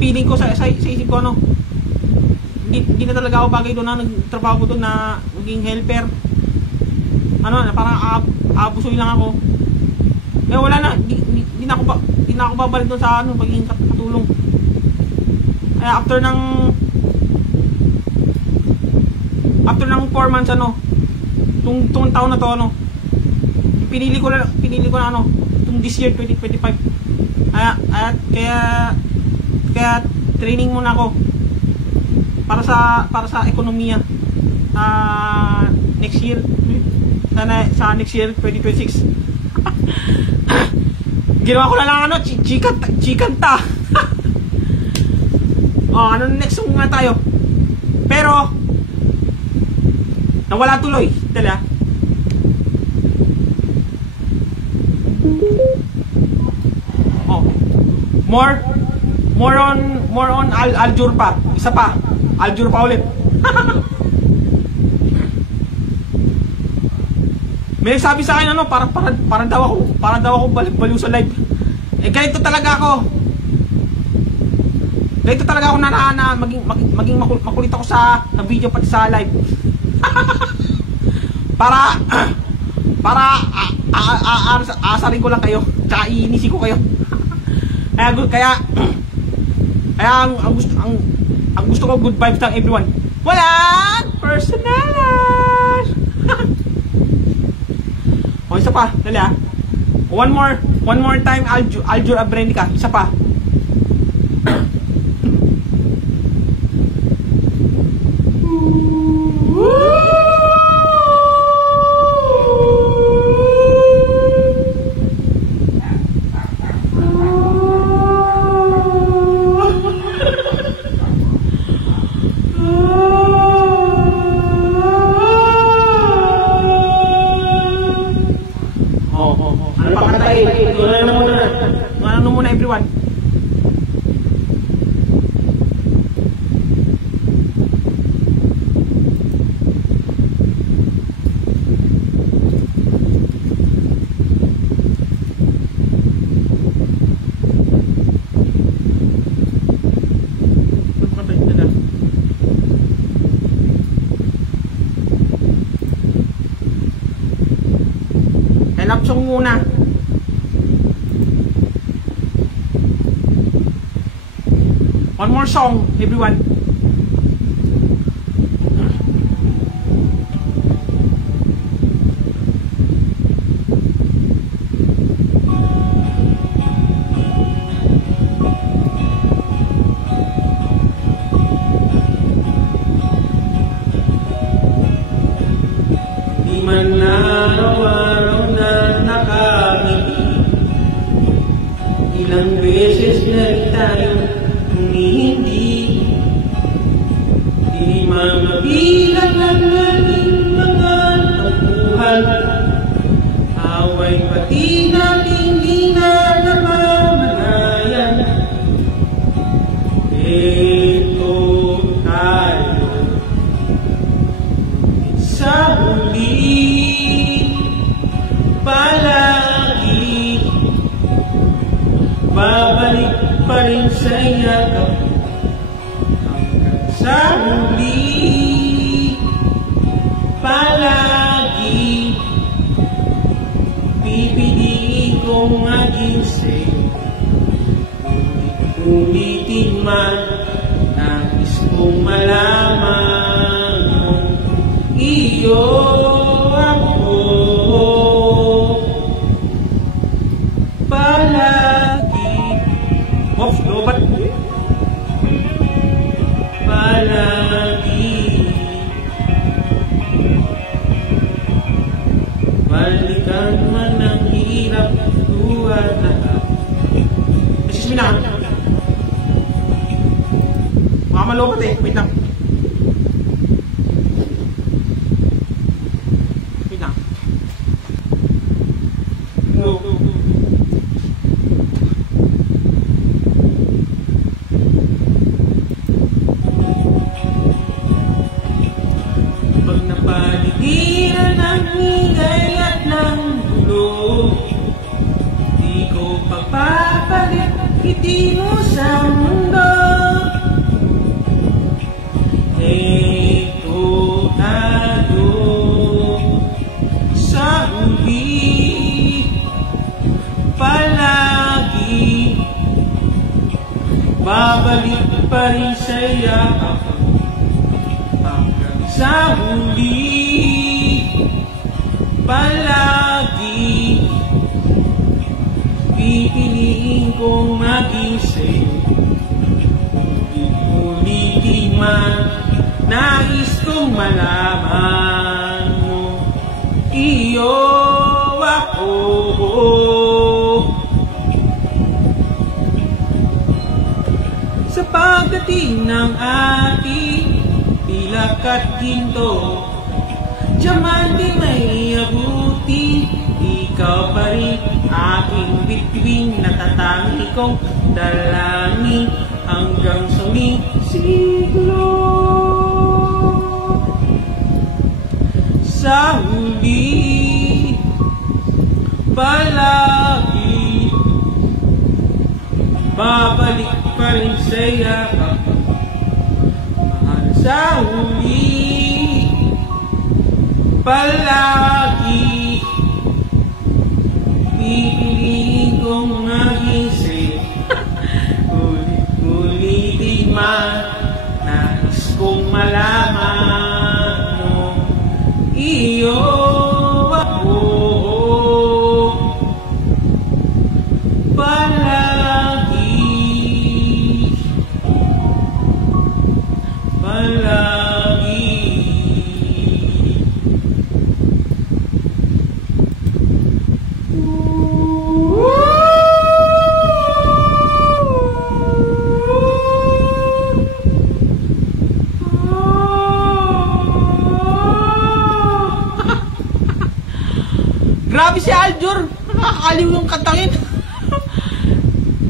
feeling ko sa isip ko, ano, hindi na talaga ako bagay doon na nagtrabaho ko doon na maging helper. Ano, parang abusoy lang ako. Eh wala na, hindi na ako babalik doon sa ano, pagiging katulong. Kaya after ng 4 months ano, tong taon na to ano, pinili ko na ano, itong this year 2025. Kaya training muna ako para sa ekonomiya next year. Sana sa next year 2026. Ginawa ko na lang ano, chikanta. Oh, ano next song nga tayo? Pero nawala tuloy, dala. Oh. More on Aljur pa. Isa pa. Aljur pa ulit. May sabi sa akin ano, para daw ako baliw sa live. Eh ganito talaga ako. Ganito talaga ako na maging makulit ako sa video pati sa live. para aasarin ko lang kayo, tsaka iinisin ko kayo. kaya ang gusto ko good vibes lang everyone. Walang personal. O isa pa, dali ah. One more time Aljur Abrenica, isa pa. Ano muna everyone? Love song muna. One more song, everyone. Di man na araw na nakangiti, ilang beses na tayo hindi mabilang ang ating mga tampuhan, away pati natin di na namamalayan. Ito tayo sa huli, palagi babalik pa rin sa yakap. Sa huli, palagi pipiliin kong maging sa'yo. Ulitin man, nais kong malaman kung iyo ako. Palagi. Oops, lobat. Palagi balikan man ang hirap tuwad lahat. Excuse me na. Baka malobat eh. Wait lang. Wait lang. No. Napaligiran ng ingay at ng gulo, di ko papapalit ngiti mo sa mundo. Ito tayo sa huli, palagi babalik pa rin sa yakap. Sa huli, palagi pipiliin kong maging sa'yo. Ulitin man, nais kong malaman mo, iyo ako. Sa pagdating ng ating pilak at ginto, diamante may abuti, ikaw pa rin aking bituin, natatangi kong dalangin hanggang sa huling siglo. Sa huli, palagi, babalik pa rin sa'yo. Mahal sa huli, palagi, pipiliin kong maging sa'yo. Ulit-ulitin man, nais kong malaman mo, iyo ako. Palagi, palagi. Grabe si Aljur, nakakaliw yung kantangin.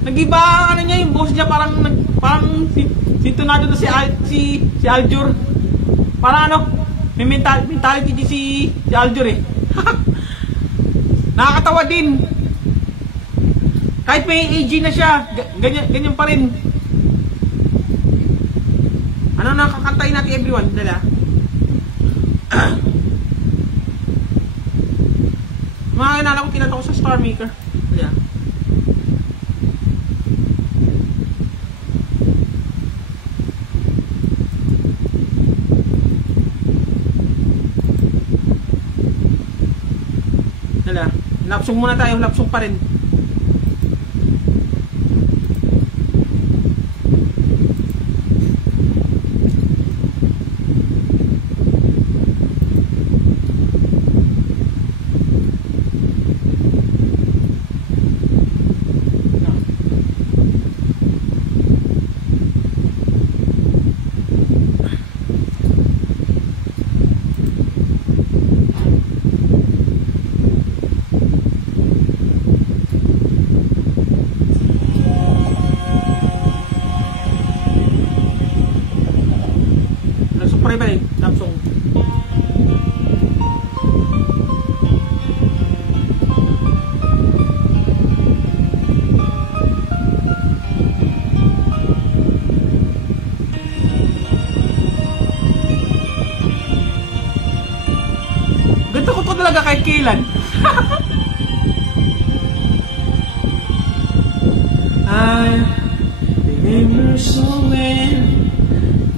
Nag-iba ang ano niya, yung boss niya parang sintonado na si Aljur. Parang ano, may mentality din si Aljur eh. Nakakatawa din. Kahit may AG na siya, ganyan pa rin. Ano nakakantayin natin everyone? Dala. Mga kinala ko, kinanta ko sa Star Maker. Dala. Dala. Lapsong muna tayo, lapsong pa rin. Balik, langsung. Ganito ko talaga kay Kailan. I remember so well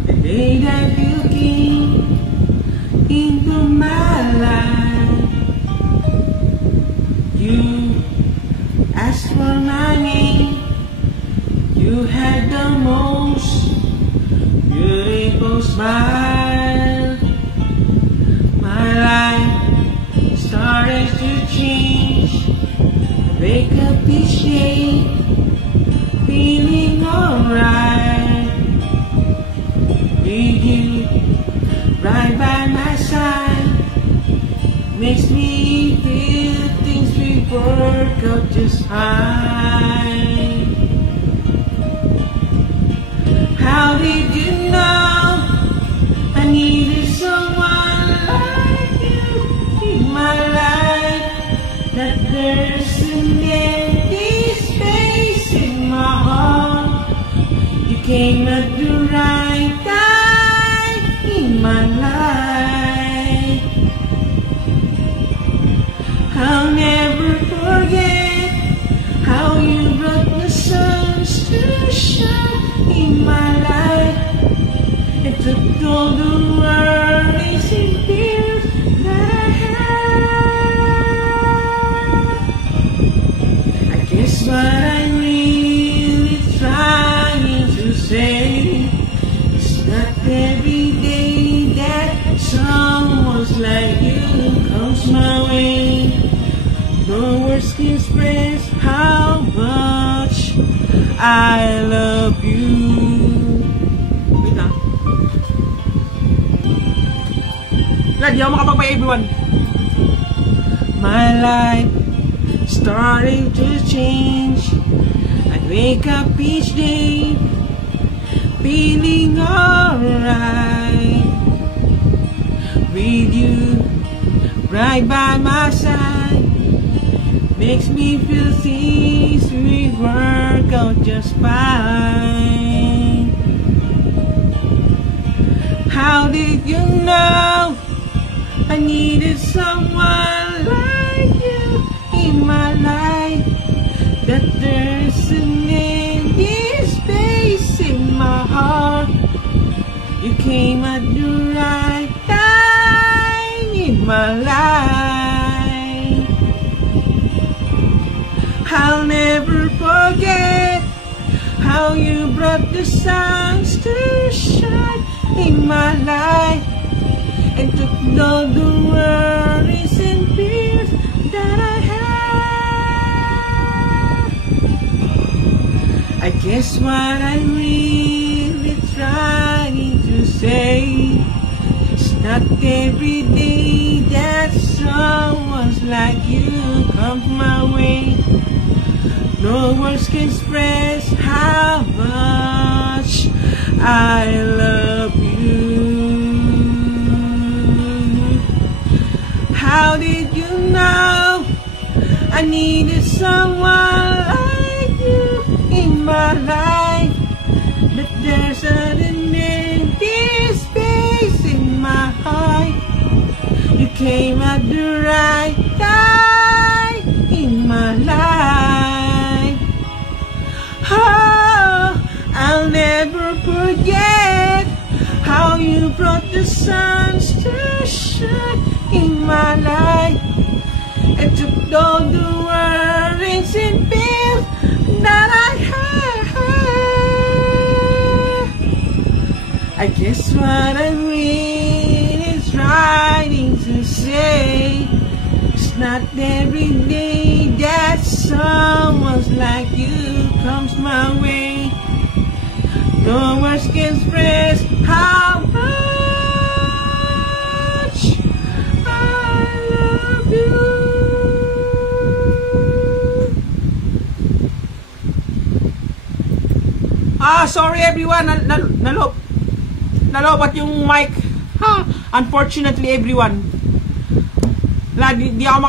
the day that you came into my life. You asked for my name. You had the most beautiful smile. My life started to change. Wake up each day feeling alright. With you right by my side makes me feel things will work out just fine. How did you know I needed someone like you in my life? That there's an empty space in my heart. You came at the right time in my life. I'll never forget how you brought the suns to shine in my life. It took all the worries and fears that I had. I guess what I'm really trying to say is that every day that someone like you comes my way. No words can express how much I love you. Wait na. Wala, di ako makapag-bye everyone. My life starting to change. I wake up each day feeling alright. With you right by my side makes me feel things will work out just fine. How did you know I needed someone like you in my life? That there's an empty space in my heart. You came at the right time in my life. I'll never forget how you brought the suns to shine in my life and took all the worries and fears that I had. I guess what I'm really trying to say, it's not every day that someone like you comes my way. No words can express how much I love you. How did you know I needed someone like you in my life? That there's an empty space in my heart. You came at the right time in my life. Oh, I'll never forget how you brought the suns to shine in my life and took all the worries and fears that I had. I guess what I'm really trying to say, it's not every day that someone like you comes my way. No words can express how much I love you. Sorry everyone, nalobat yung mic. Unfortunately everyone. Hindi na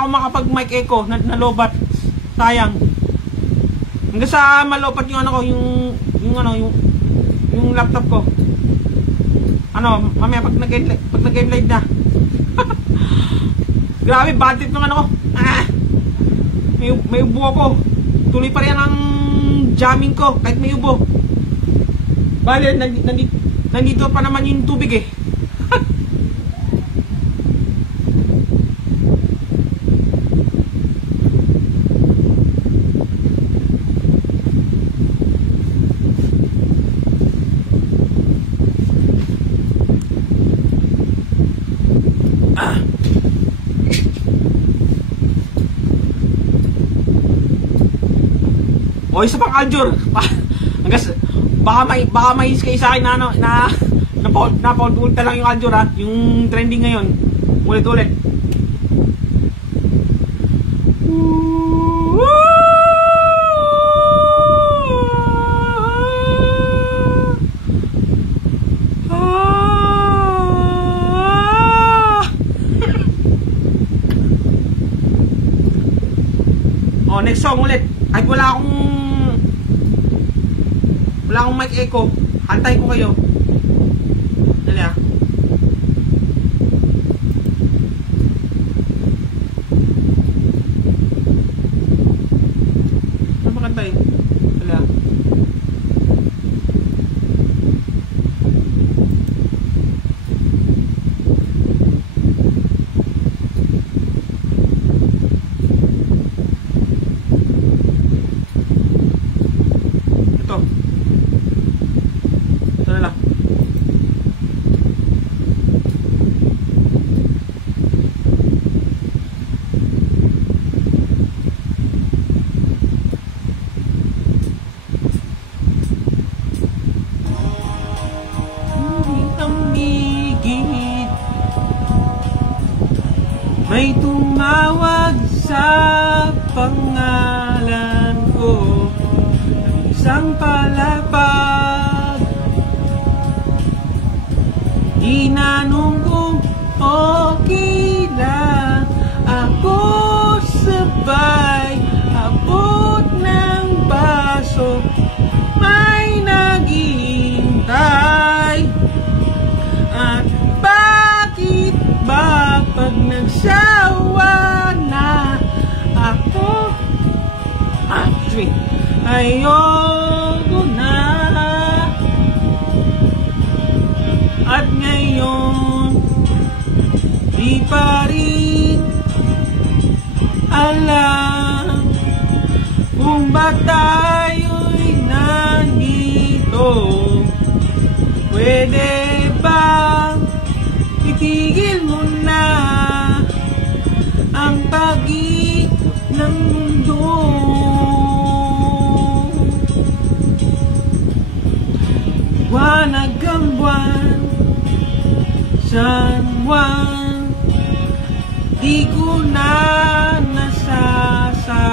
ako makapag-mic echo, nalobat. Sayang. Hanggang sa malopat yung ano ko, yung laptop ko. Mamaya pag nag-game live na. Grabe, bad trip ng ano ko. May ubo ako. Tuloy pa rin ang jamming ko kahit may ubo. Bale, nandito pa naman yung tubig eh. O isa pang aljur. Baka may kayo sa akin na napaulit lang yung aljur ha. Yung trending ngayon. Ulit-ulit. Next song ulit. Ay wala akong mic echo. Hantayin ko kayo. Dali ah. Ano ba kantay? Dali ah. Ito na lang. may tumawag sa pangalan ko ng isang palapag. Tinanong kong okay lang ako, sabay abot ng baso, may naghihintay. At bakit ba pag nagsawa na ako, ayoko na. At ngayon di pa rin alam kung ba tayo'y nandito. Pwede bang itigil mo na ang pag-ikot ng mundo? Wanag ang buwan, San Juan, di ko na nasasakyan.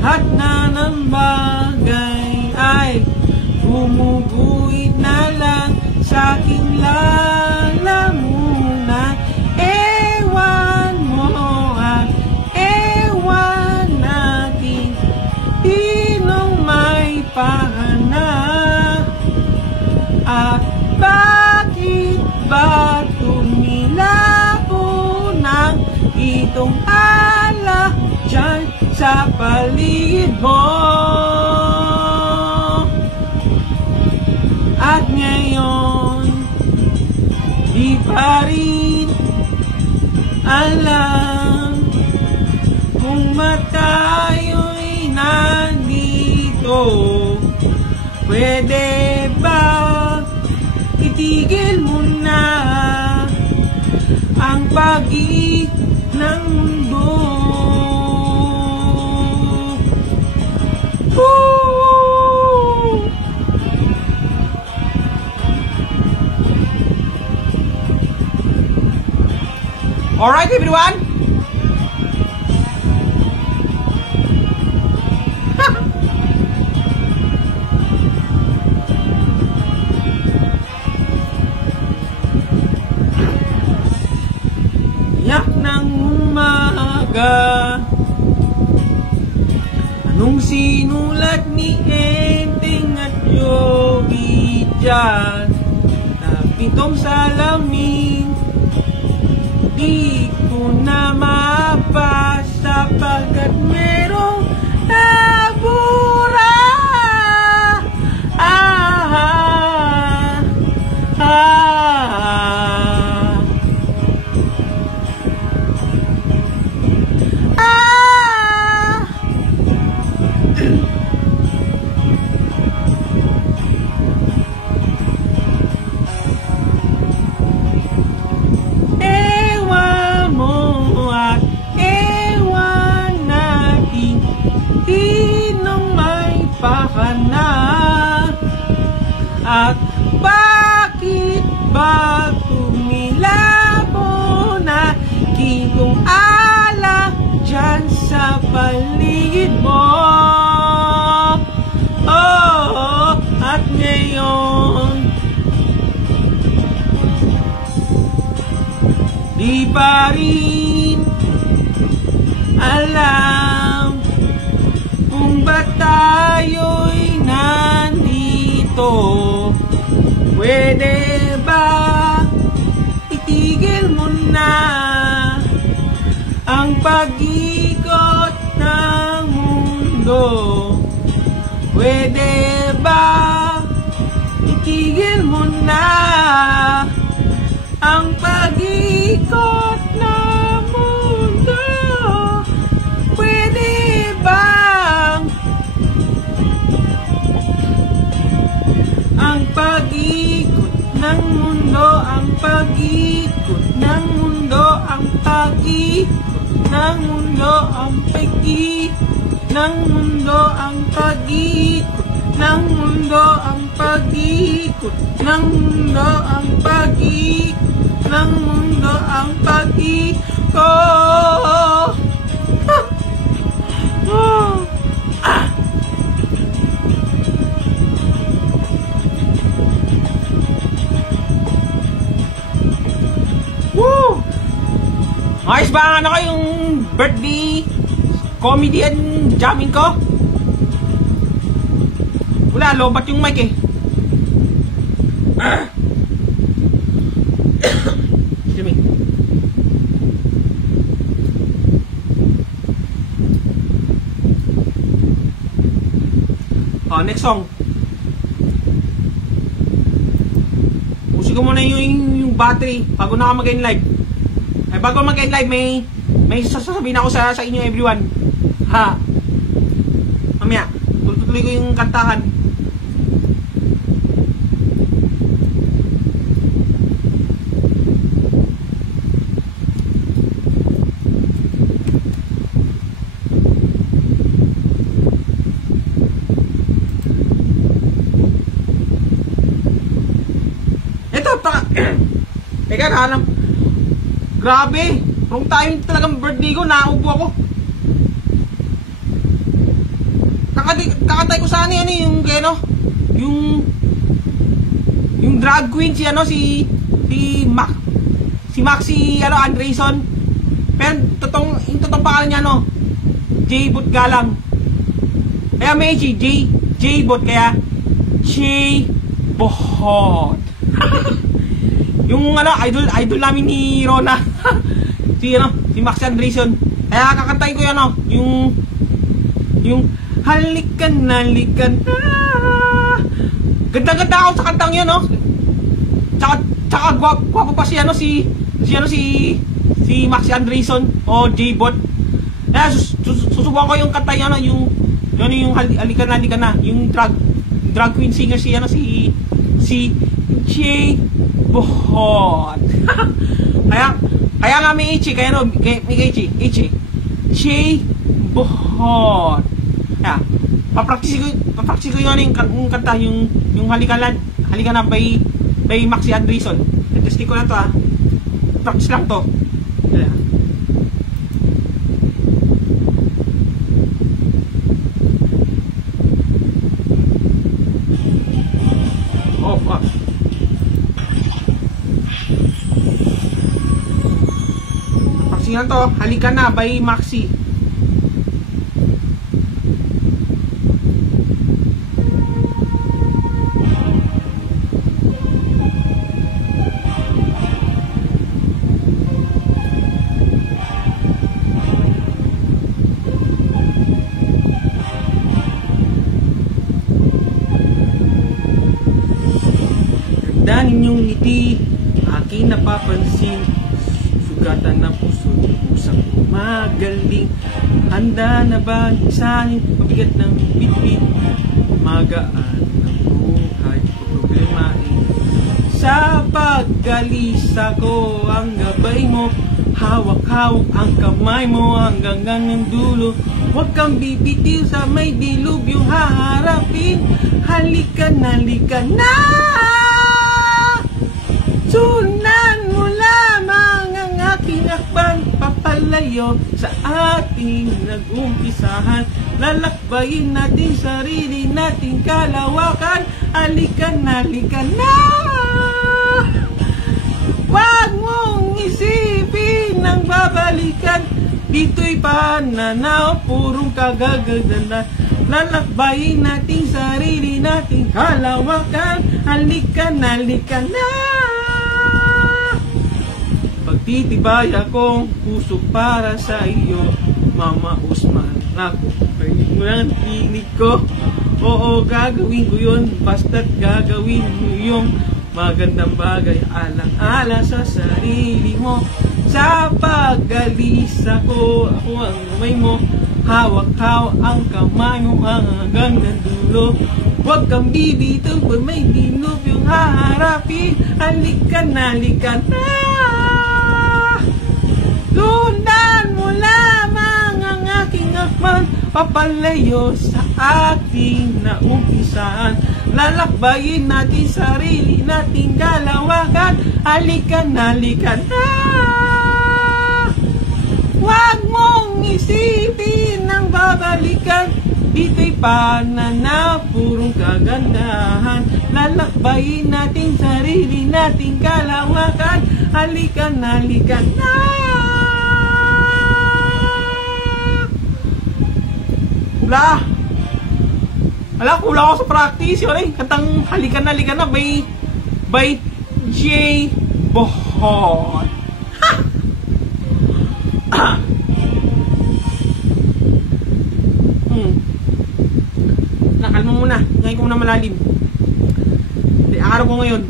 Lahat na ng bagay ay gumuguhit na lang sa aking lalamunan. Ewan mo at ewan natin, sinong may pahana. At bakit ba tumilabo ng itong ala dyan sa paligid mo? At ngayon di pa rin alam kung tayo'y nandito. Pwede ba itigil mo na ang pag-ikot ng mundo? Alright everyone, yak ng umaga, anong sinulat ni Enteng at Yogi dyan? Napitong salamin, di ko na mabasa pagkat merong nabura. At bakit ba tumilabo na kitong ala dyan sa paligid mo? Oh, at ngayon di pa rin alam kung ba tayo'y nandito. Pwede ba itigil mo na ang pag-ikot ng mundo? Pwede ba itigil mo na ang pag-ikot ng mundo? Pwede bang ang pag-ikot ng mundo, ang pag-ikot ng mundo, ang pag-ikot ng mundo, ang pag-ikot ng mundo, ang pag-ikot ng mundo, ang pag-ikot ng mundo, ang pag-ikot ng mundo ang pag-iko. Woo! Ayos ba ano kayong birthday comedy and jamming ko? Wala, lobat yung mic eh. Excuse me. Next song. Pusin ko muna yung battery bago na ako mag-end live. Ay, bago mag-end live, may sasabihin ako sa inyo everyone. Ha. Mamaya, tutuloy ko yung kantahan. Teka, alam. Grabe. Wrong time talagang birthday ko. Naupo ako. Kakatay ko sana yung keno. Yung drag queen si Maxi Andreson. Pero yung totoong pangalan niya J Bot Galang. Kaya may J Bot kaya J Bot. Yung idol namin ni Rona. si Max Andreson. Kaya kakantay ko yung halikan na. Ganda-ganda ako sa kantang yun, Tsaka gwapo pa si Max Andreson o J-Bot. Kaya susubukan ko yung kanta yung halikan na. Yung drag queen singer si J-Bot. Kaya nga may Ichi, may Ichi. J-Bot. Kaya, papraktis ko yung kanta, yung halikan na by Maxi Andreson. Testing ko na to Practice lang to. Kaya. Oh, fuck. Yan to, Halika Na by Maxi. Ganda ninyong ngiti, aking napapansin. Sugatan na puso, pusang magaling. Handa na ba isahin pabigat ng bitbit? Magaan ang buhay ko problemahin. Sa paggalisa ko ang gabay mo, hawak-hawak ang kamay mo hanggang ng dulo. Huwag kang bibitiw sa may dilubyong haharapin. Halika na, sunan mo lamang ang aking akbang papalayo sa ating nag-umpisahan. Lalakbayin natin sarili nating kalawakan. Halika na, huwag mong isipin ang babalikan. Dito'y pananaw, purong kagaganda. Lalakbayin natin sarili nating kalawakan. Halika na, pagtitibay akong puso para sa iyo. Mama Usman, ako pwede mo lang tinig ko. Oo, gagawin ko yun, basta't gagawin mo yung magandang bagay. Alang-ala sa sarili mo. Sa pag-alisa ko, ako ang kamay mo. Hawak-hawak ang kamay mo hanggang ng dulo. Huwag kang bibitaw pag may dilub yung haharapin. Halika na, lundan mo lamang ang aking akman. Papalayo sa ating naumpisahan. lalakbayin natin sarili nating kalawakan. Halika na, halika na. Huwag mong isipin ang babalikan. Dito'y pananaw, purong kagandahan. Lalakbayin natin sarili nating kalawakan. Halika na, halika na. Kulang ako sa practice. Yun eh, kantang halika na by J. Bohon. Nakalma muna. Ngayon ko muna malalim. Ang araw ko ngayon.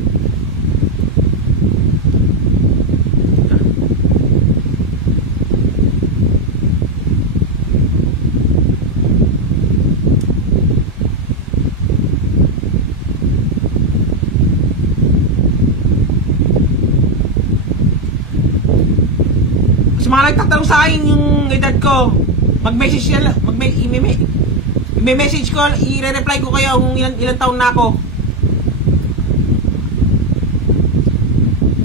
Sa mga nagtatanong sa akin yung edad ko, mag-message sila, i-message ko, i-reply ko kayo kung ilang taon na ako.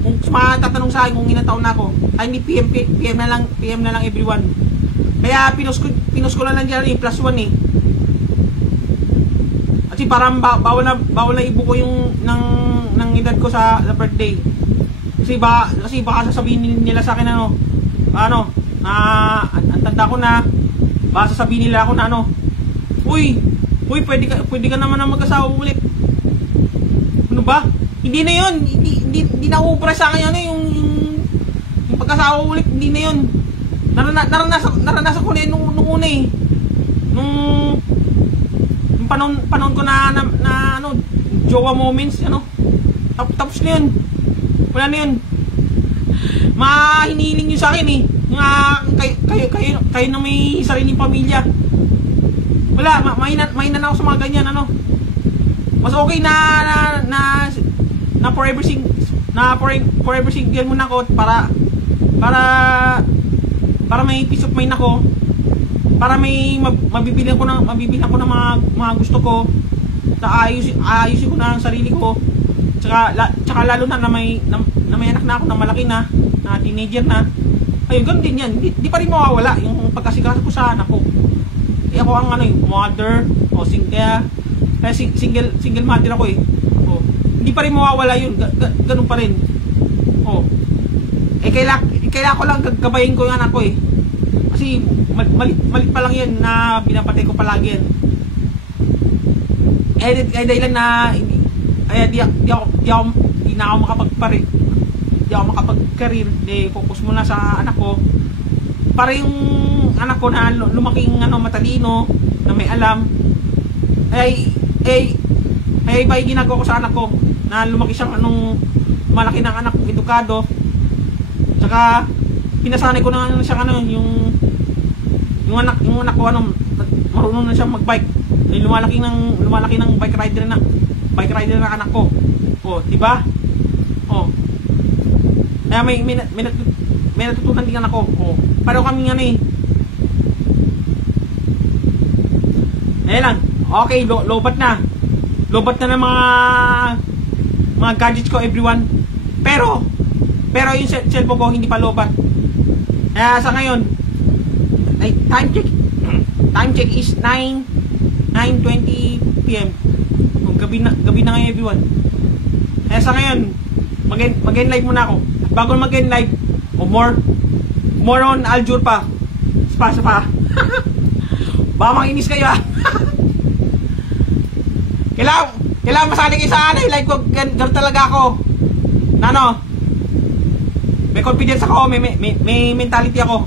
Kung sa mga nagtatanong sa akin kung ilang taon na ako, ay hindi PM na lang everyone. Kaya pinost ko na lang dyan yung +1 eh. Kasi parang bawal na ibuko yung ng edad ko sa birthday. Kasi baka sasabihin nila sa akin ang tanda ko na, baka sasabihin nila ako na uy, pwede ka naman na mag-asawa ulit. Ano ba? Hindi na yun, hindi na uubra sa akin yung pag-asawa ulit, hindi na yun. Naranasan ko na yun nung una eh. Nung panahon ko na jowa moments, tapos na yun. Wala na yun. Hinihiling nyo sa akin eh. Kayo na may sariling pamilya. Wala, mainan ako sa mga ganyan, Mas okay na forever single muna ako para may peace of mind ako. Para may mabibilan ko ng mga gusto ko. Ayusin ko na ang sarili ko. Tsaka lalo na may anak na ako na malaki na teenager na. Ayun, ganun din yan. Di pa rin mawawala yung pagkasikaso ko sa anak ko. Ako ang mother o single mother ako eh. Hindi pa rin mawawala yun. Ganun pa rin. Kailangan ko lang gabayin ko yung anak ko eh. Kasi malit pa lang yan na pinapatay ko palagi yan. Dahil lang na di na ako makapag-career. Focus muna sa anak ko. Para yung anak ko na lumaking matalino, na may alam, ay ba yung ginagawa ko sa anak ko na lumaki siyang malaki ng anak kong edukado. Tsaka pinasanay ko na siyang yung anak ko marunong na siyang magbike. Ay lumalaki ng bike rider na anak ko. Di ba? Kaya may natutunan din anak ko. Pareho kami eh lang. Okay, lobat na ng mga gadgets ko, everyone. Pero yung cellphone ko hindi pa lobat. Kaya sa ngayon, ay time check is 9:20 PM. Gabi na ngayon, everyone. Kaya sa ngayon, mag-end live muna ako. At bago mag-end live, more on Aljur pa. Spasa pa. Baka manginis kayo Kailangan masali kayo sa like ko. Ganun talaga ako. May confidence ako, may mentality ako.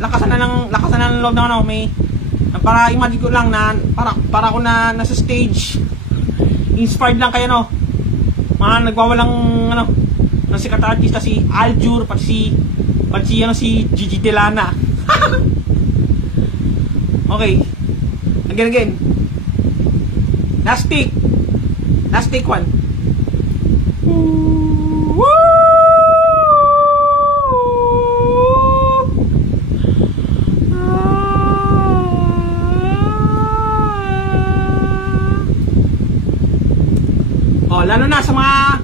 Lakasan na ng loob ng para imagine ko lang na para ako na nasa stage. Inspired lang kayo mga nagwawalang ng sikat na artista, si Aljur, pati si Gigi Delana. Okay. Again. Last take one. Woo! lalo na sa mga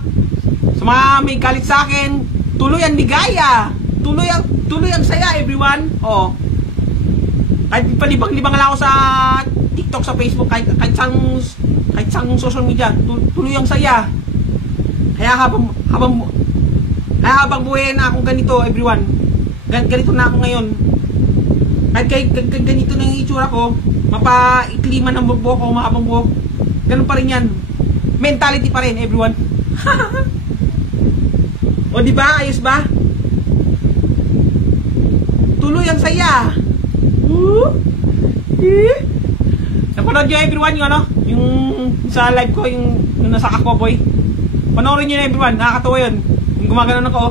may galit sa akin, tuloy ang ligaya. Tuloy ang saya, everyone. Oh. Kahit palibang-libang lang ako sa TikTok, sa Facebook, kahit sang social media, tuloy ang saya. Kaya habang buhay na akong ganito, everyone. Ganito na ako ngayon. Kahit ganito na yung itsura ko, mapaikli man ang buhok ko, mahabang buhok, ganun pa rin yan. Mentality pa rin, everyone. O diba? Ayos ba? Tuloy ang saya. Napanood nyo, everyone, yung ano? Yung sa live ko, yung nasa Aquaboy. Panoorin nyo na, everyone. Nakakatawa yun. Yung gumagano'n ako,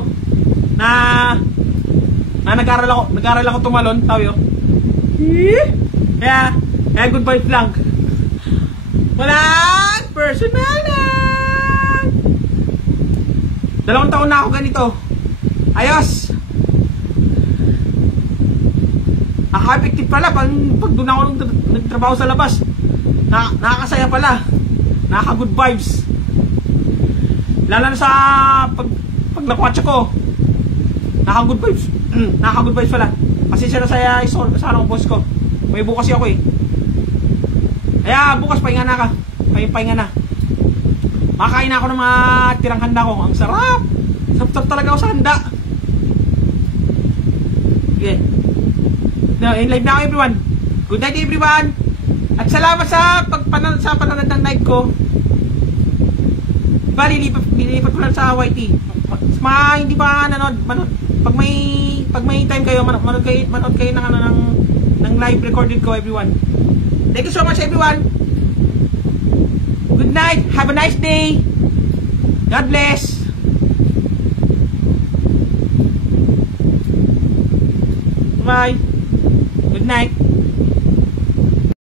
na nag-aral ako tumalon, tawi oh. Kaya good vibes lang. Walang personal lang. 2 taon na ako ganito. Ayos. Nakaka-effective pala pag doon ako nagtrabaho sa labas. Nakakasaya pala. Nakaka-good vibes. Lalo na sa pag nakwatsa ko. Nakaka-good vibes. Nakaka-good vibes pala. Kasi siya na saya kasama ng boss ko. May bukas ako eh. Kaya bukas pahinga na ka. Pahinga na. Makain na ako ng mga tirang handa ko. Ang sarap. Sarap talaga ako sa handa. Okay. In live na ako, everyone. Good night, everyone. At salamat sa panonood ng live ko. Diba, lilipat ko lang sa YT. Mga hindi pa nanood, pag may time kayo, manood kayo ng live recorded ko, everyone. Thank you so much, everyone. Good night. Have a nice day. God bless. Bye. Good night.